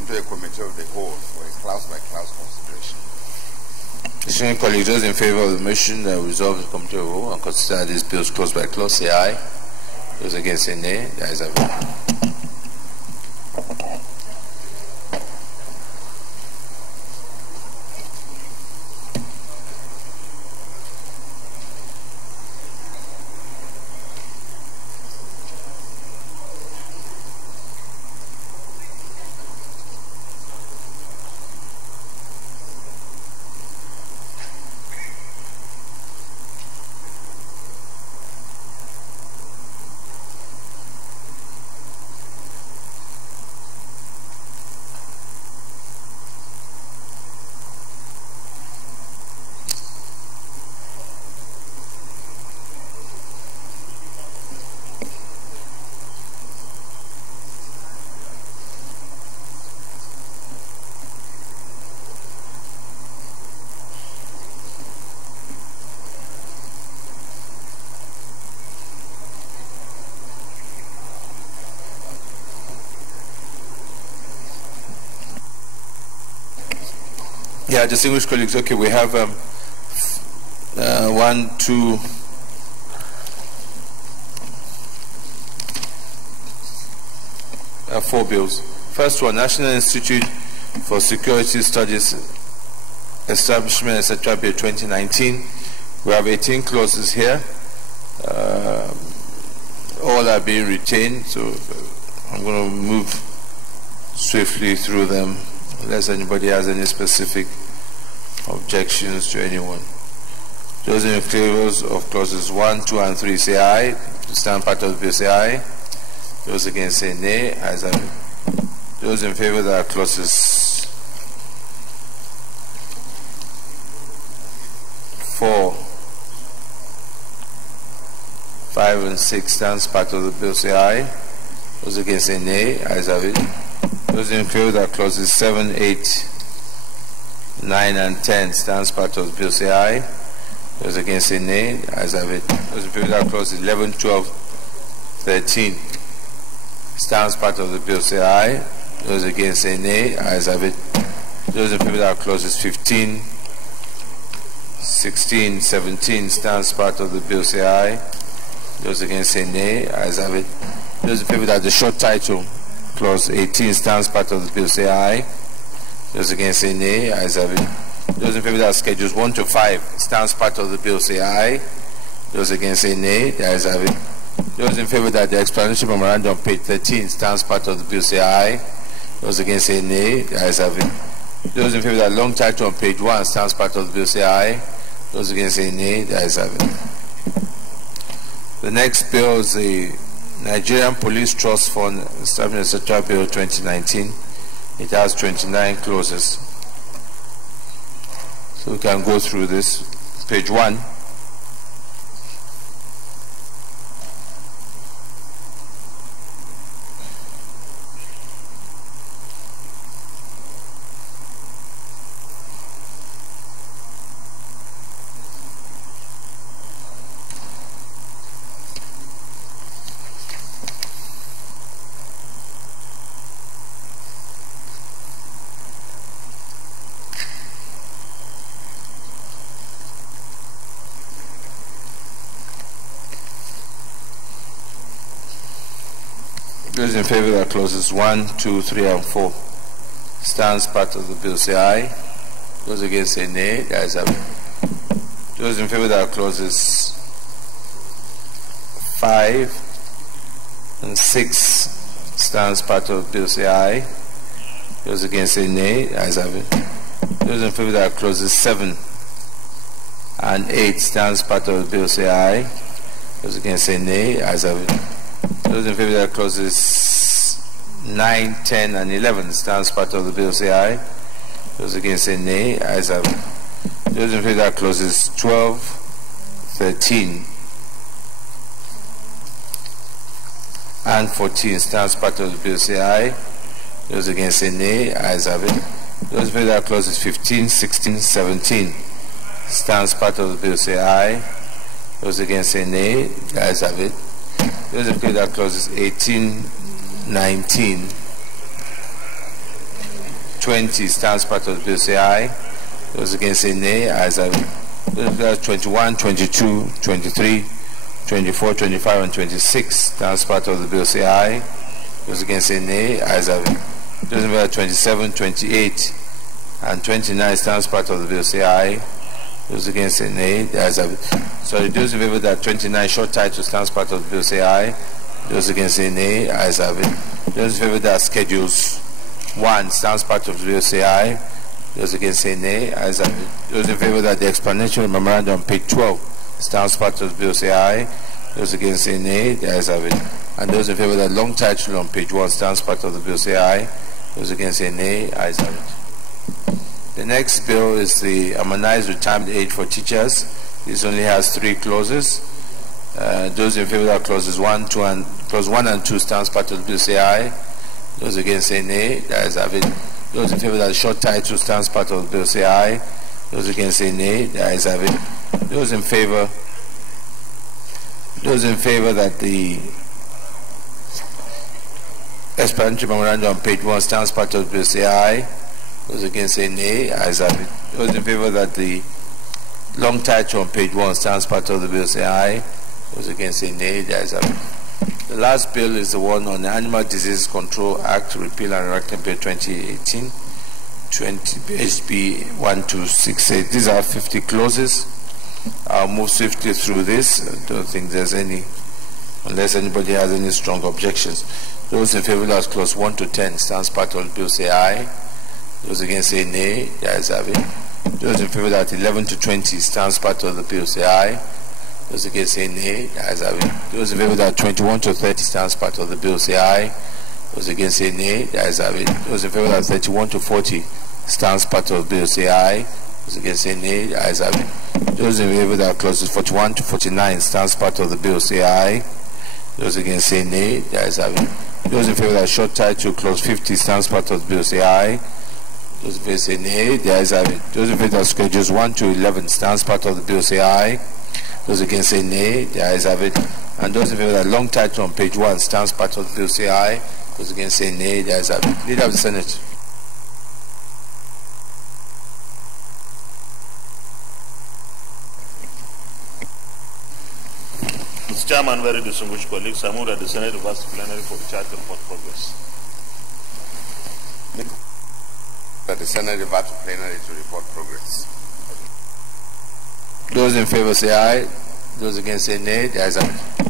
into a Committee of the Whole for a clause-by-clause consideration. Distinguished colleagues, those in favor of the motion that resolve the Committee of the Whole and consider these bills clause by clause, say aye. Those against, say nay. The ayes have it. Yeah, distinguished colleagues, okay, we have 4 bills. First one, National Institute for Security Studies Establishment, etc., Bill 2019. We have 18 clauses here. All are being retained, so I'm going to move swiftly through them unless anybody has any specific objections to anyone. Those in favor of clauses 1, 2, and 3 say aye. To stand part of the bill say aye. Those against say nay. Ayes have it. Those in favor that are clauses 4, 5, and 6 stands part of the bill say aye. Those against say nay. Ayes have it. Those in favor that clauses 7, 8, 9, and 10 stands part of the bill say aye. Those against say nay. Ayes have it. Those in favor that clauses 11, 12, 13 stands part of the bill say aye. Those against say nay. Ayes have it. Those in favor that clauses 15, 16, 17 stands part of the bill say aye. Those against say nay. Ayes have it. Those in favor that the short title clause 18 stands part of the bill say aye. Those against say nay. Ayes have it. Those in favor that schedules 1 to 5 stands part of the bill say aye. Those against say nay. The ayes have it. Those in favor that the explanatory memorandum on page 13 stands part of the bill say aye. Those against say nay. The ayes have it. Those in favor that long title on page 1 stands part of the bill say aye. Those against say nay. The ayes have it. The next bill is the Nigerian Police Trust Fund Establishment, etc. Bill 2019. It has 29 clauses. So we can go through this. Page 1. Those in favor that clauses 1, 2, 3, and 4 stands part of the bill say aye. Those against say nay. The ayes have it. Those in favor that clauses 5 and 6 stands part of the bill say aye. Those against say nay. The ayes have it. Those in favor that clauses 7 and 8 stands part of the bill say aye. Those against say nay. The ayes have it. Those in favor that clauses 9, 10, and 11 stands part of the bill say aye. Those against say nay. Ayes have it. Those in favor that clauses 12, 13, and 14 stands part of the bill say aye. Those against say nay. Ayes have it. Those in favor that clauses 15, 16, 17 stands part of the bill say aye. Those against say nay. The ayes have it. Those in favor that clauses 18, 19, 20 stands part of the bill say aye. Those against say nay. Ayes have it. Those in favor that 21, 22, 23, 24, 25, and 26 stands part of the bill say aye. Those against say nay. Ayes have it. Those in favor that 27, 28, and 29 stands part of the bill say aye. Those against say nay. The ayes have it. Sorry, those in favor that 29 short title stands part of the bill say aye. Those against say nay. Ayes have it. Those in favor that schedules 1 stands part of the bill say aye. Those against say nay. Ayes have it. Those in favor that the explanatory memorandum on page 12 stands part of the bill say aye. Those against say nay. The ayes have it. And those in favor that long title on page 1 stands part of the bill say aye. Those against say nay. Ayes have it. The next bill is the harmonized retirement age for teachers. This only has 3 clauses. Those in favor of clauses 1, 2, and clause 1 and 2 stands part of the bill say aye. Those against say nay. The ayes have it. Those in favor that the short title stands part of the bill say aye. Those against say nay. The ayes have it. Those in favor that the explanatory memorandum on page 1 stands part of the bill say aye. Those against say nay. Ayes have it. Those in favor that the long title on page 1 stands part of the bill say aye. Those against say nay. The ayes have it. The last bill is the one on the Animal Disease Control Act, repeal and enactment bill 2018, HB 1268. These are 50 clauses. I'll move swiftly through this. I don't think there's any, unless anybody has any strong objections. Those in favor of clause 1 to 10 stands part of the bill say aye. Those against say nay. The ayes have it. Those in favor that 11 to 20 stands part of the bill say aye. Those against say nay. The ayes have it. Those in favor that 21 to 30 stands part of the bill say aye. Those against say nay. The ayes have it. Those in favor that 31 to 40 stands part of the bill say aye. Those against say nay. The ayes have it. Those in favor that clauses 41 to 49 stands part of the bill say aye. Those against say nay. The ayes have it. Those in favor that short title clause 50 stands part of the bill say aye. Those in favor say nay. The ayes have it. Those in favor that schedules 1 to 11 stands part of the bill say aye. Those against say nay. The ayes have it. And those in favor that long title on page 1 stands part of the bill say aye. Those against say nay. The ayes have it. Leader of the Senate. Mr. Chairman, very distinguished colleagues, I move that the Senate reverse the plenary for the charge to report progress. That the Senate revert to plenary to report progress. Those in favor say aye. Those against say nay. The ayes have it.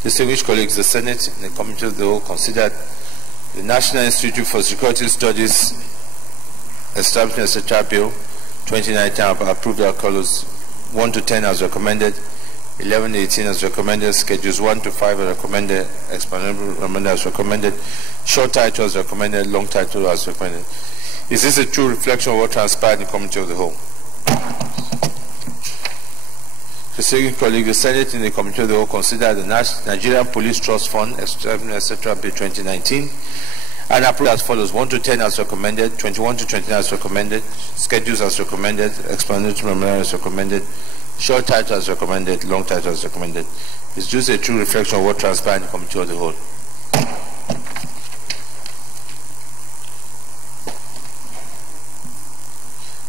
Distinguished colleagues, the Senate and the Committee of the Whole considered the National Institute for Security Studies Establishment etc. Bill 2019 approved our colors 1 to 10 as recommended, 11 to 18 as recommended, schedules 1 to 5 as recommended, explanatory as recommended, short title as recommended, long title as recommended. Is this a true reflection of what transpired in the Committee of the Whole? Distinguished colleagues, the Senate in the Committee of the Whole considered the Nigerian Police Trust Fund, etc. Bill 2019, and approved as follows: 1 to 10 as recommended, 21 to 29 as recommended, schedules as recommended, explanatory memorandum as recommended, short title as recommended, long title as recommended. Is this a true reflection of what transpired in the Committee of the Whole?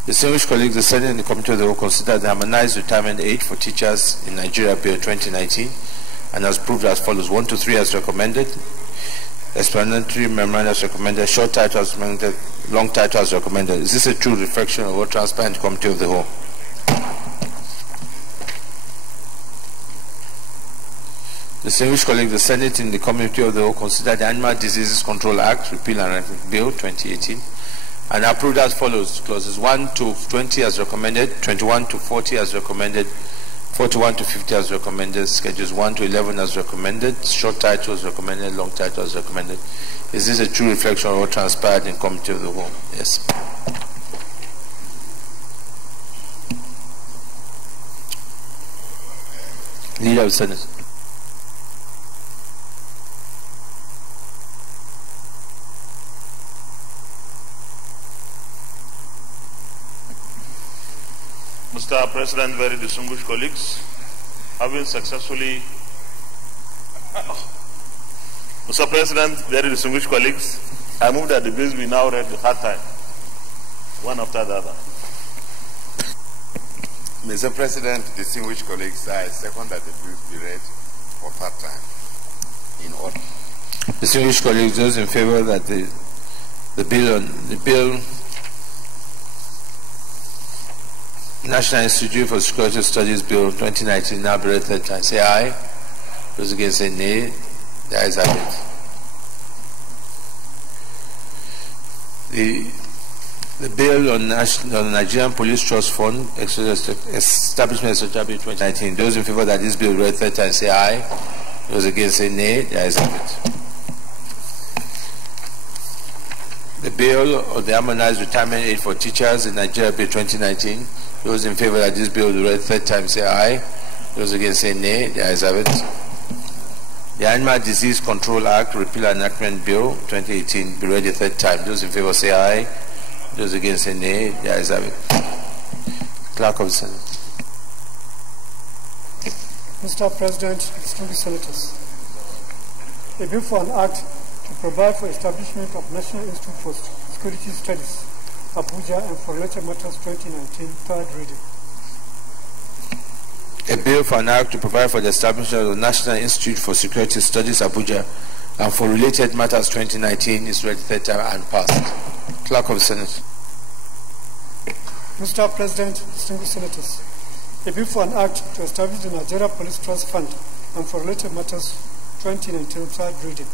Distinguished colleagues, the Senate and the Committee of the Whole considered the harmonized retirement age for teachers in Nigeria Bill 2019 and has proved as follows: 1 to 3 as recommended, explanatory memorandum as recommended, short title as recommended, long title as recommended. Is this a true reflection of what transpired in the Committee of the Whole? Distinguished colleagues, the Senate in the Committee of the Whole considered the Animal Diseases Control Act, repeal and enactment Bill 2018, and approved as follows: clauses 1 to 20 as recommended, 21 to 40 as recommended, 41 to 50 as recommended, schedules 1 to 11 as recommended, short titles recommended, long titles recommended. Is this a true reflection of what transpired in Committee of the Whole? Yes. Leader of the Senate. Mr. President, very distinguished colleagues, having successfully Mr. President, very distinguished colleagues, I move that the bills be now read the third time, one after the other. Mr. President, distinguished colleagues, I second that the bills be read for third time in order. Distinguished colleagues, those in favor that the bill National Institute for Security Studies Bill 2019 now be read third time, say aye. Those against say nay. The ayes have it. The bill on the Nigerian Police Trust Fund Establishment etc. Bill 2019. Those in favor that this bill read third time say aye. Those against say nay. The ayes have it. bill on the harmonized retirement age for teachers in Nigeria Bill 2019. Those in favor that this bill be read third time say aye. Those against say nay. The ayes have it. The Animal Disease Control Act Repeal Enactment Bill 2018 be read the third time. Those in favor say aye. Those against say nay. The ayes have it. Clerk of the Senate. Mr. President, distinguished senators, a bill for an act to provide for establishment of National Institute for Security Studies, Abuja, and for related matters 2019, third reading. A bill for an act to provide for the establishment of the National Institute for Security Studies, Abuja, and for related matters 2019 is read third time and passed. Clerk of the Senate. Mr. President, distinguished senators, a bill for an act to establish the Nigeria Police Trust Fund and for related matters 2019, third reading.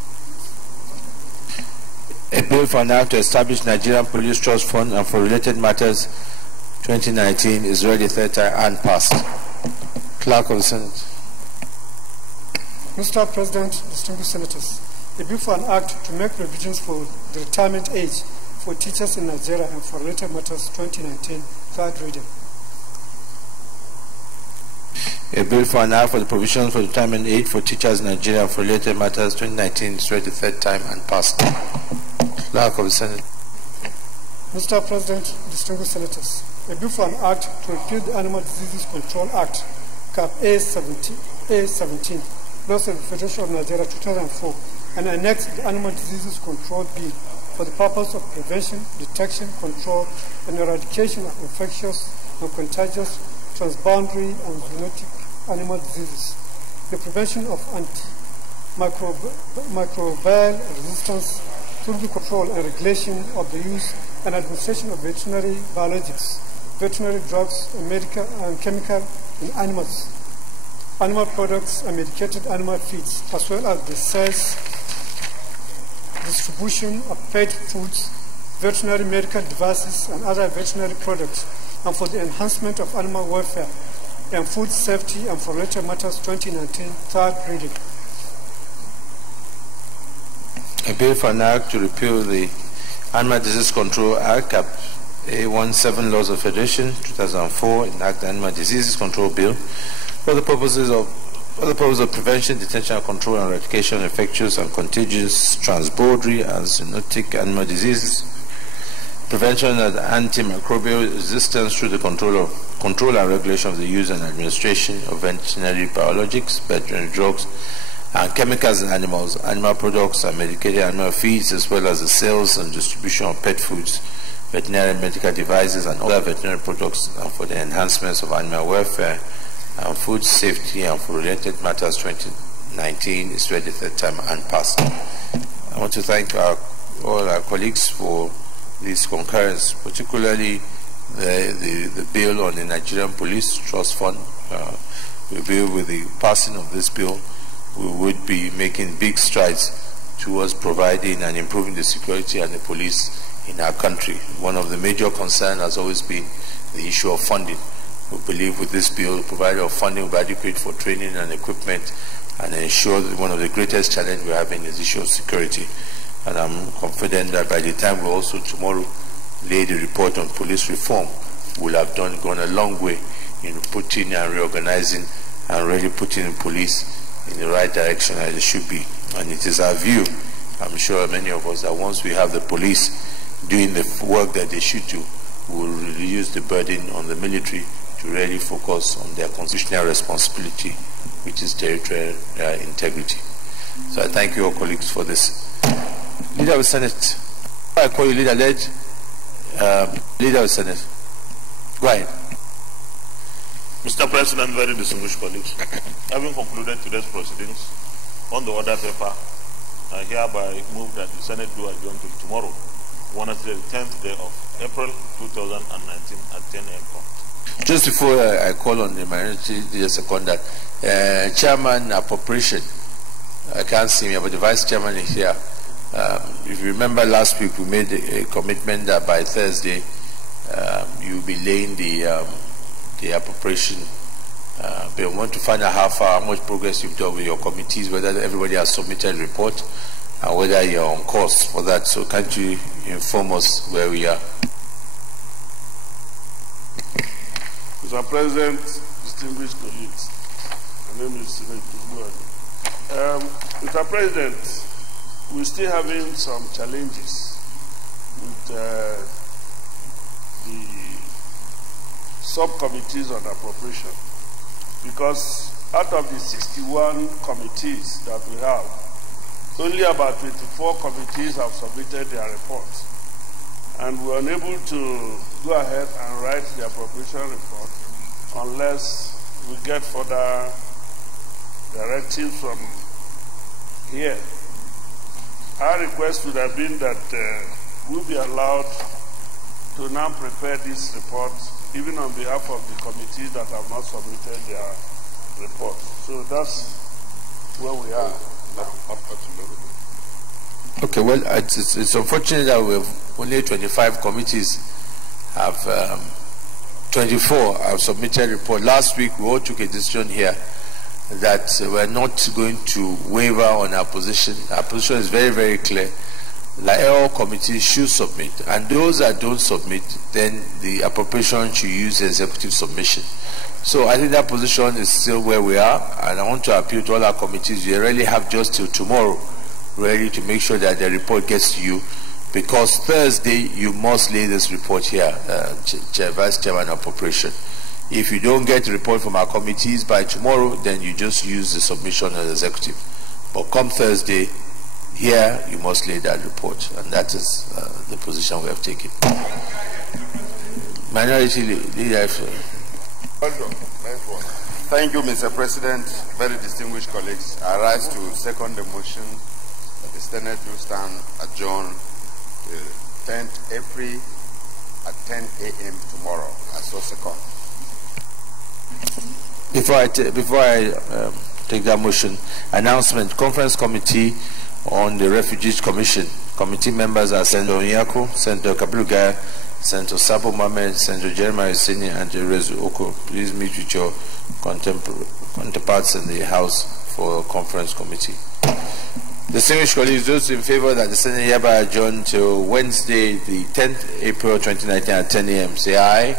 A bill for an act to establish Nigerian Police Trust Fund and for related matters 2019 is read the third time and passed. Clerk of the Senate. Mr. President, distinguished senators, a bill for an act to make provisions for the retirement age for teachers in Nigeria and for related matters 2019, third reading. A bill for an act for the provisions for retirement age for teachers in Nigeria and for related matters 2019 is read the third time and passed. Clerk of the Senate. Mr. President, distinguished senators, a bill for an act to repeal the Animal Diseases Control Act, Cap A17, Laws of the Federation of Nigeria 2004, and annex the Animal Diseases Control Bill for the purpose of prevention, detection, control, and eradication of infectious and contagious transboundary and zoonotic animal diseases, the prevention of antimicrobial resistance through the control and regulation of the use and administration of veterinary biologics, veterinary drugs, and medical and chemical in animals, animal products, and medicated animal feeds, as well as the sales, distribution of pet foods, veterinary medical devices, and other veterinary products, and for the enhancement of animal welfare and food safety and for related matters 2019, third reading. A bill for an act to repeal the Animal Disease Control Act, Cap A17 Laws of Federation 2004, enact the Animal Diseases Control Bill for the purpose of prevention, detection, control, and eradication of infectious and contagious transboundary and zoonotic animal diseases, prevention of antimicrobial resistance through the control and regulation of the use and administration of veterinary biologics, veterinary drugs, and chemicals in animals, animal products, and medicated animal feeds, as well as the sales and distribution of pet foods, veterinary medical devices, and other veterinary products, and for the enhancements of animal welfare and food safety, and for related matters 2019 is read the third time and passed. I want to thank all our colleagues for this concurrence, particularly the bill on the Nigerian Police Trust Fund. We feel with the passing of this bill, we would be making big strides towards providing and improving the security and the police in our country. One of the major concerns has always been the issue of funding. We believe with this bill, the provider of funding will be adequate for training and equipment and ensure that one of the greatest challenges we're having is the issue of security. And I'm confident that by the time we also tomorrow lay the report on police reform, we'll have gone a long way in putting and reorganizing and really putting the police in the right direction as it should be. And it is our view, I'm sure many of us, that once we have the police doing the work that they should do, we'll reduce the burden on the military to really focus on their constitutional responsibility, which is territorial integrity. So I thank you all colleagues for this. Leader of the Senate. I call you Leader of the Senate. Go ahead. Mr. President, very distinguished colleagues, having concluded today's proceedings on the order paper, I hereby move that the Senate do adjourn till tomorrow, Wednesday, the 10th day of April 2019 at 10 a.m. Just before I call on the minority leader seconder, Chairman Appropriation, I can't see me, but the Vice Chairman is here. If you remember last week, we made a commitment that by Thursday you'll be laying the appropriation bill. We want to find out how much progress you've done with your committees, whether everybody has submitted a report, and whether you're on course for that. So can't you inform us where we are? Mr. President, distinguished colleagues, my name is Senator. Mr. President, we're still having some challenges with the subcommittees on appropriation, because out of the 61 committees that we have, only about 24 committees have submitted their reports, and we're unable to go ahead and write the appropriation report unless we get further directives from here. Our request would have been that we'll be allowed to now prepare this report, even on behalf of the committees that have not submitted their report. So that's where we are now. Okay, well, it's unfortunate that we have only 25 committees have 24 have submitted report. Last week, we all took a decision here that we're not going to waver on our position. Our position is very, very clear. Like all committees should submit, and those that don't submit, then the appropriation should use executive submission. So I think that position is still where we are, and I want to appeal to all our committees. You really have just till tomorrow ready to make sure that the report gets to you, because Thursday you must lay this report here, Vice Chairman of Appropriation. If you don't get a report from our committees by tomorrow, then you just use the submission of the executive. But come Thursday, here you must lay that report, and that is the position we have taken. Minority Leader. Thank you, Mr. President. Very distinguished colleagues, I rise to second the motion that the Senate will stand adjourned till 10th April at 10 a.m. tomorrow. I so second. Before I take that motion, announcement: Conference Committee on the Refugees Commission. Committee members are Senator Onyako, Senator Kabruga, Senator Sabo Mohammed, Senator Jeremiah Sini, and Rezu Oko. Please meet with your counterparts in the House for Conference Committee. Distinguished colleagues, those in favor that the Senate hereby adjourn till Wednesday, the 10th April 2019 at 10 a.m. say aye.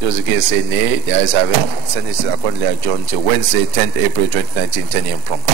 Those against say nay. The ayes have it. Senate is accordingly adjourned till Wednesday, 10th April 2019, 10 a.m. prompt.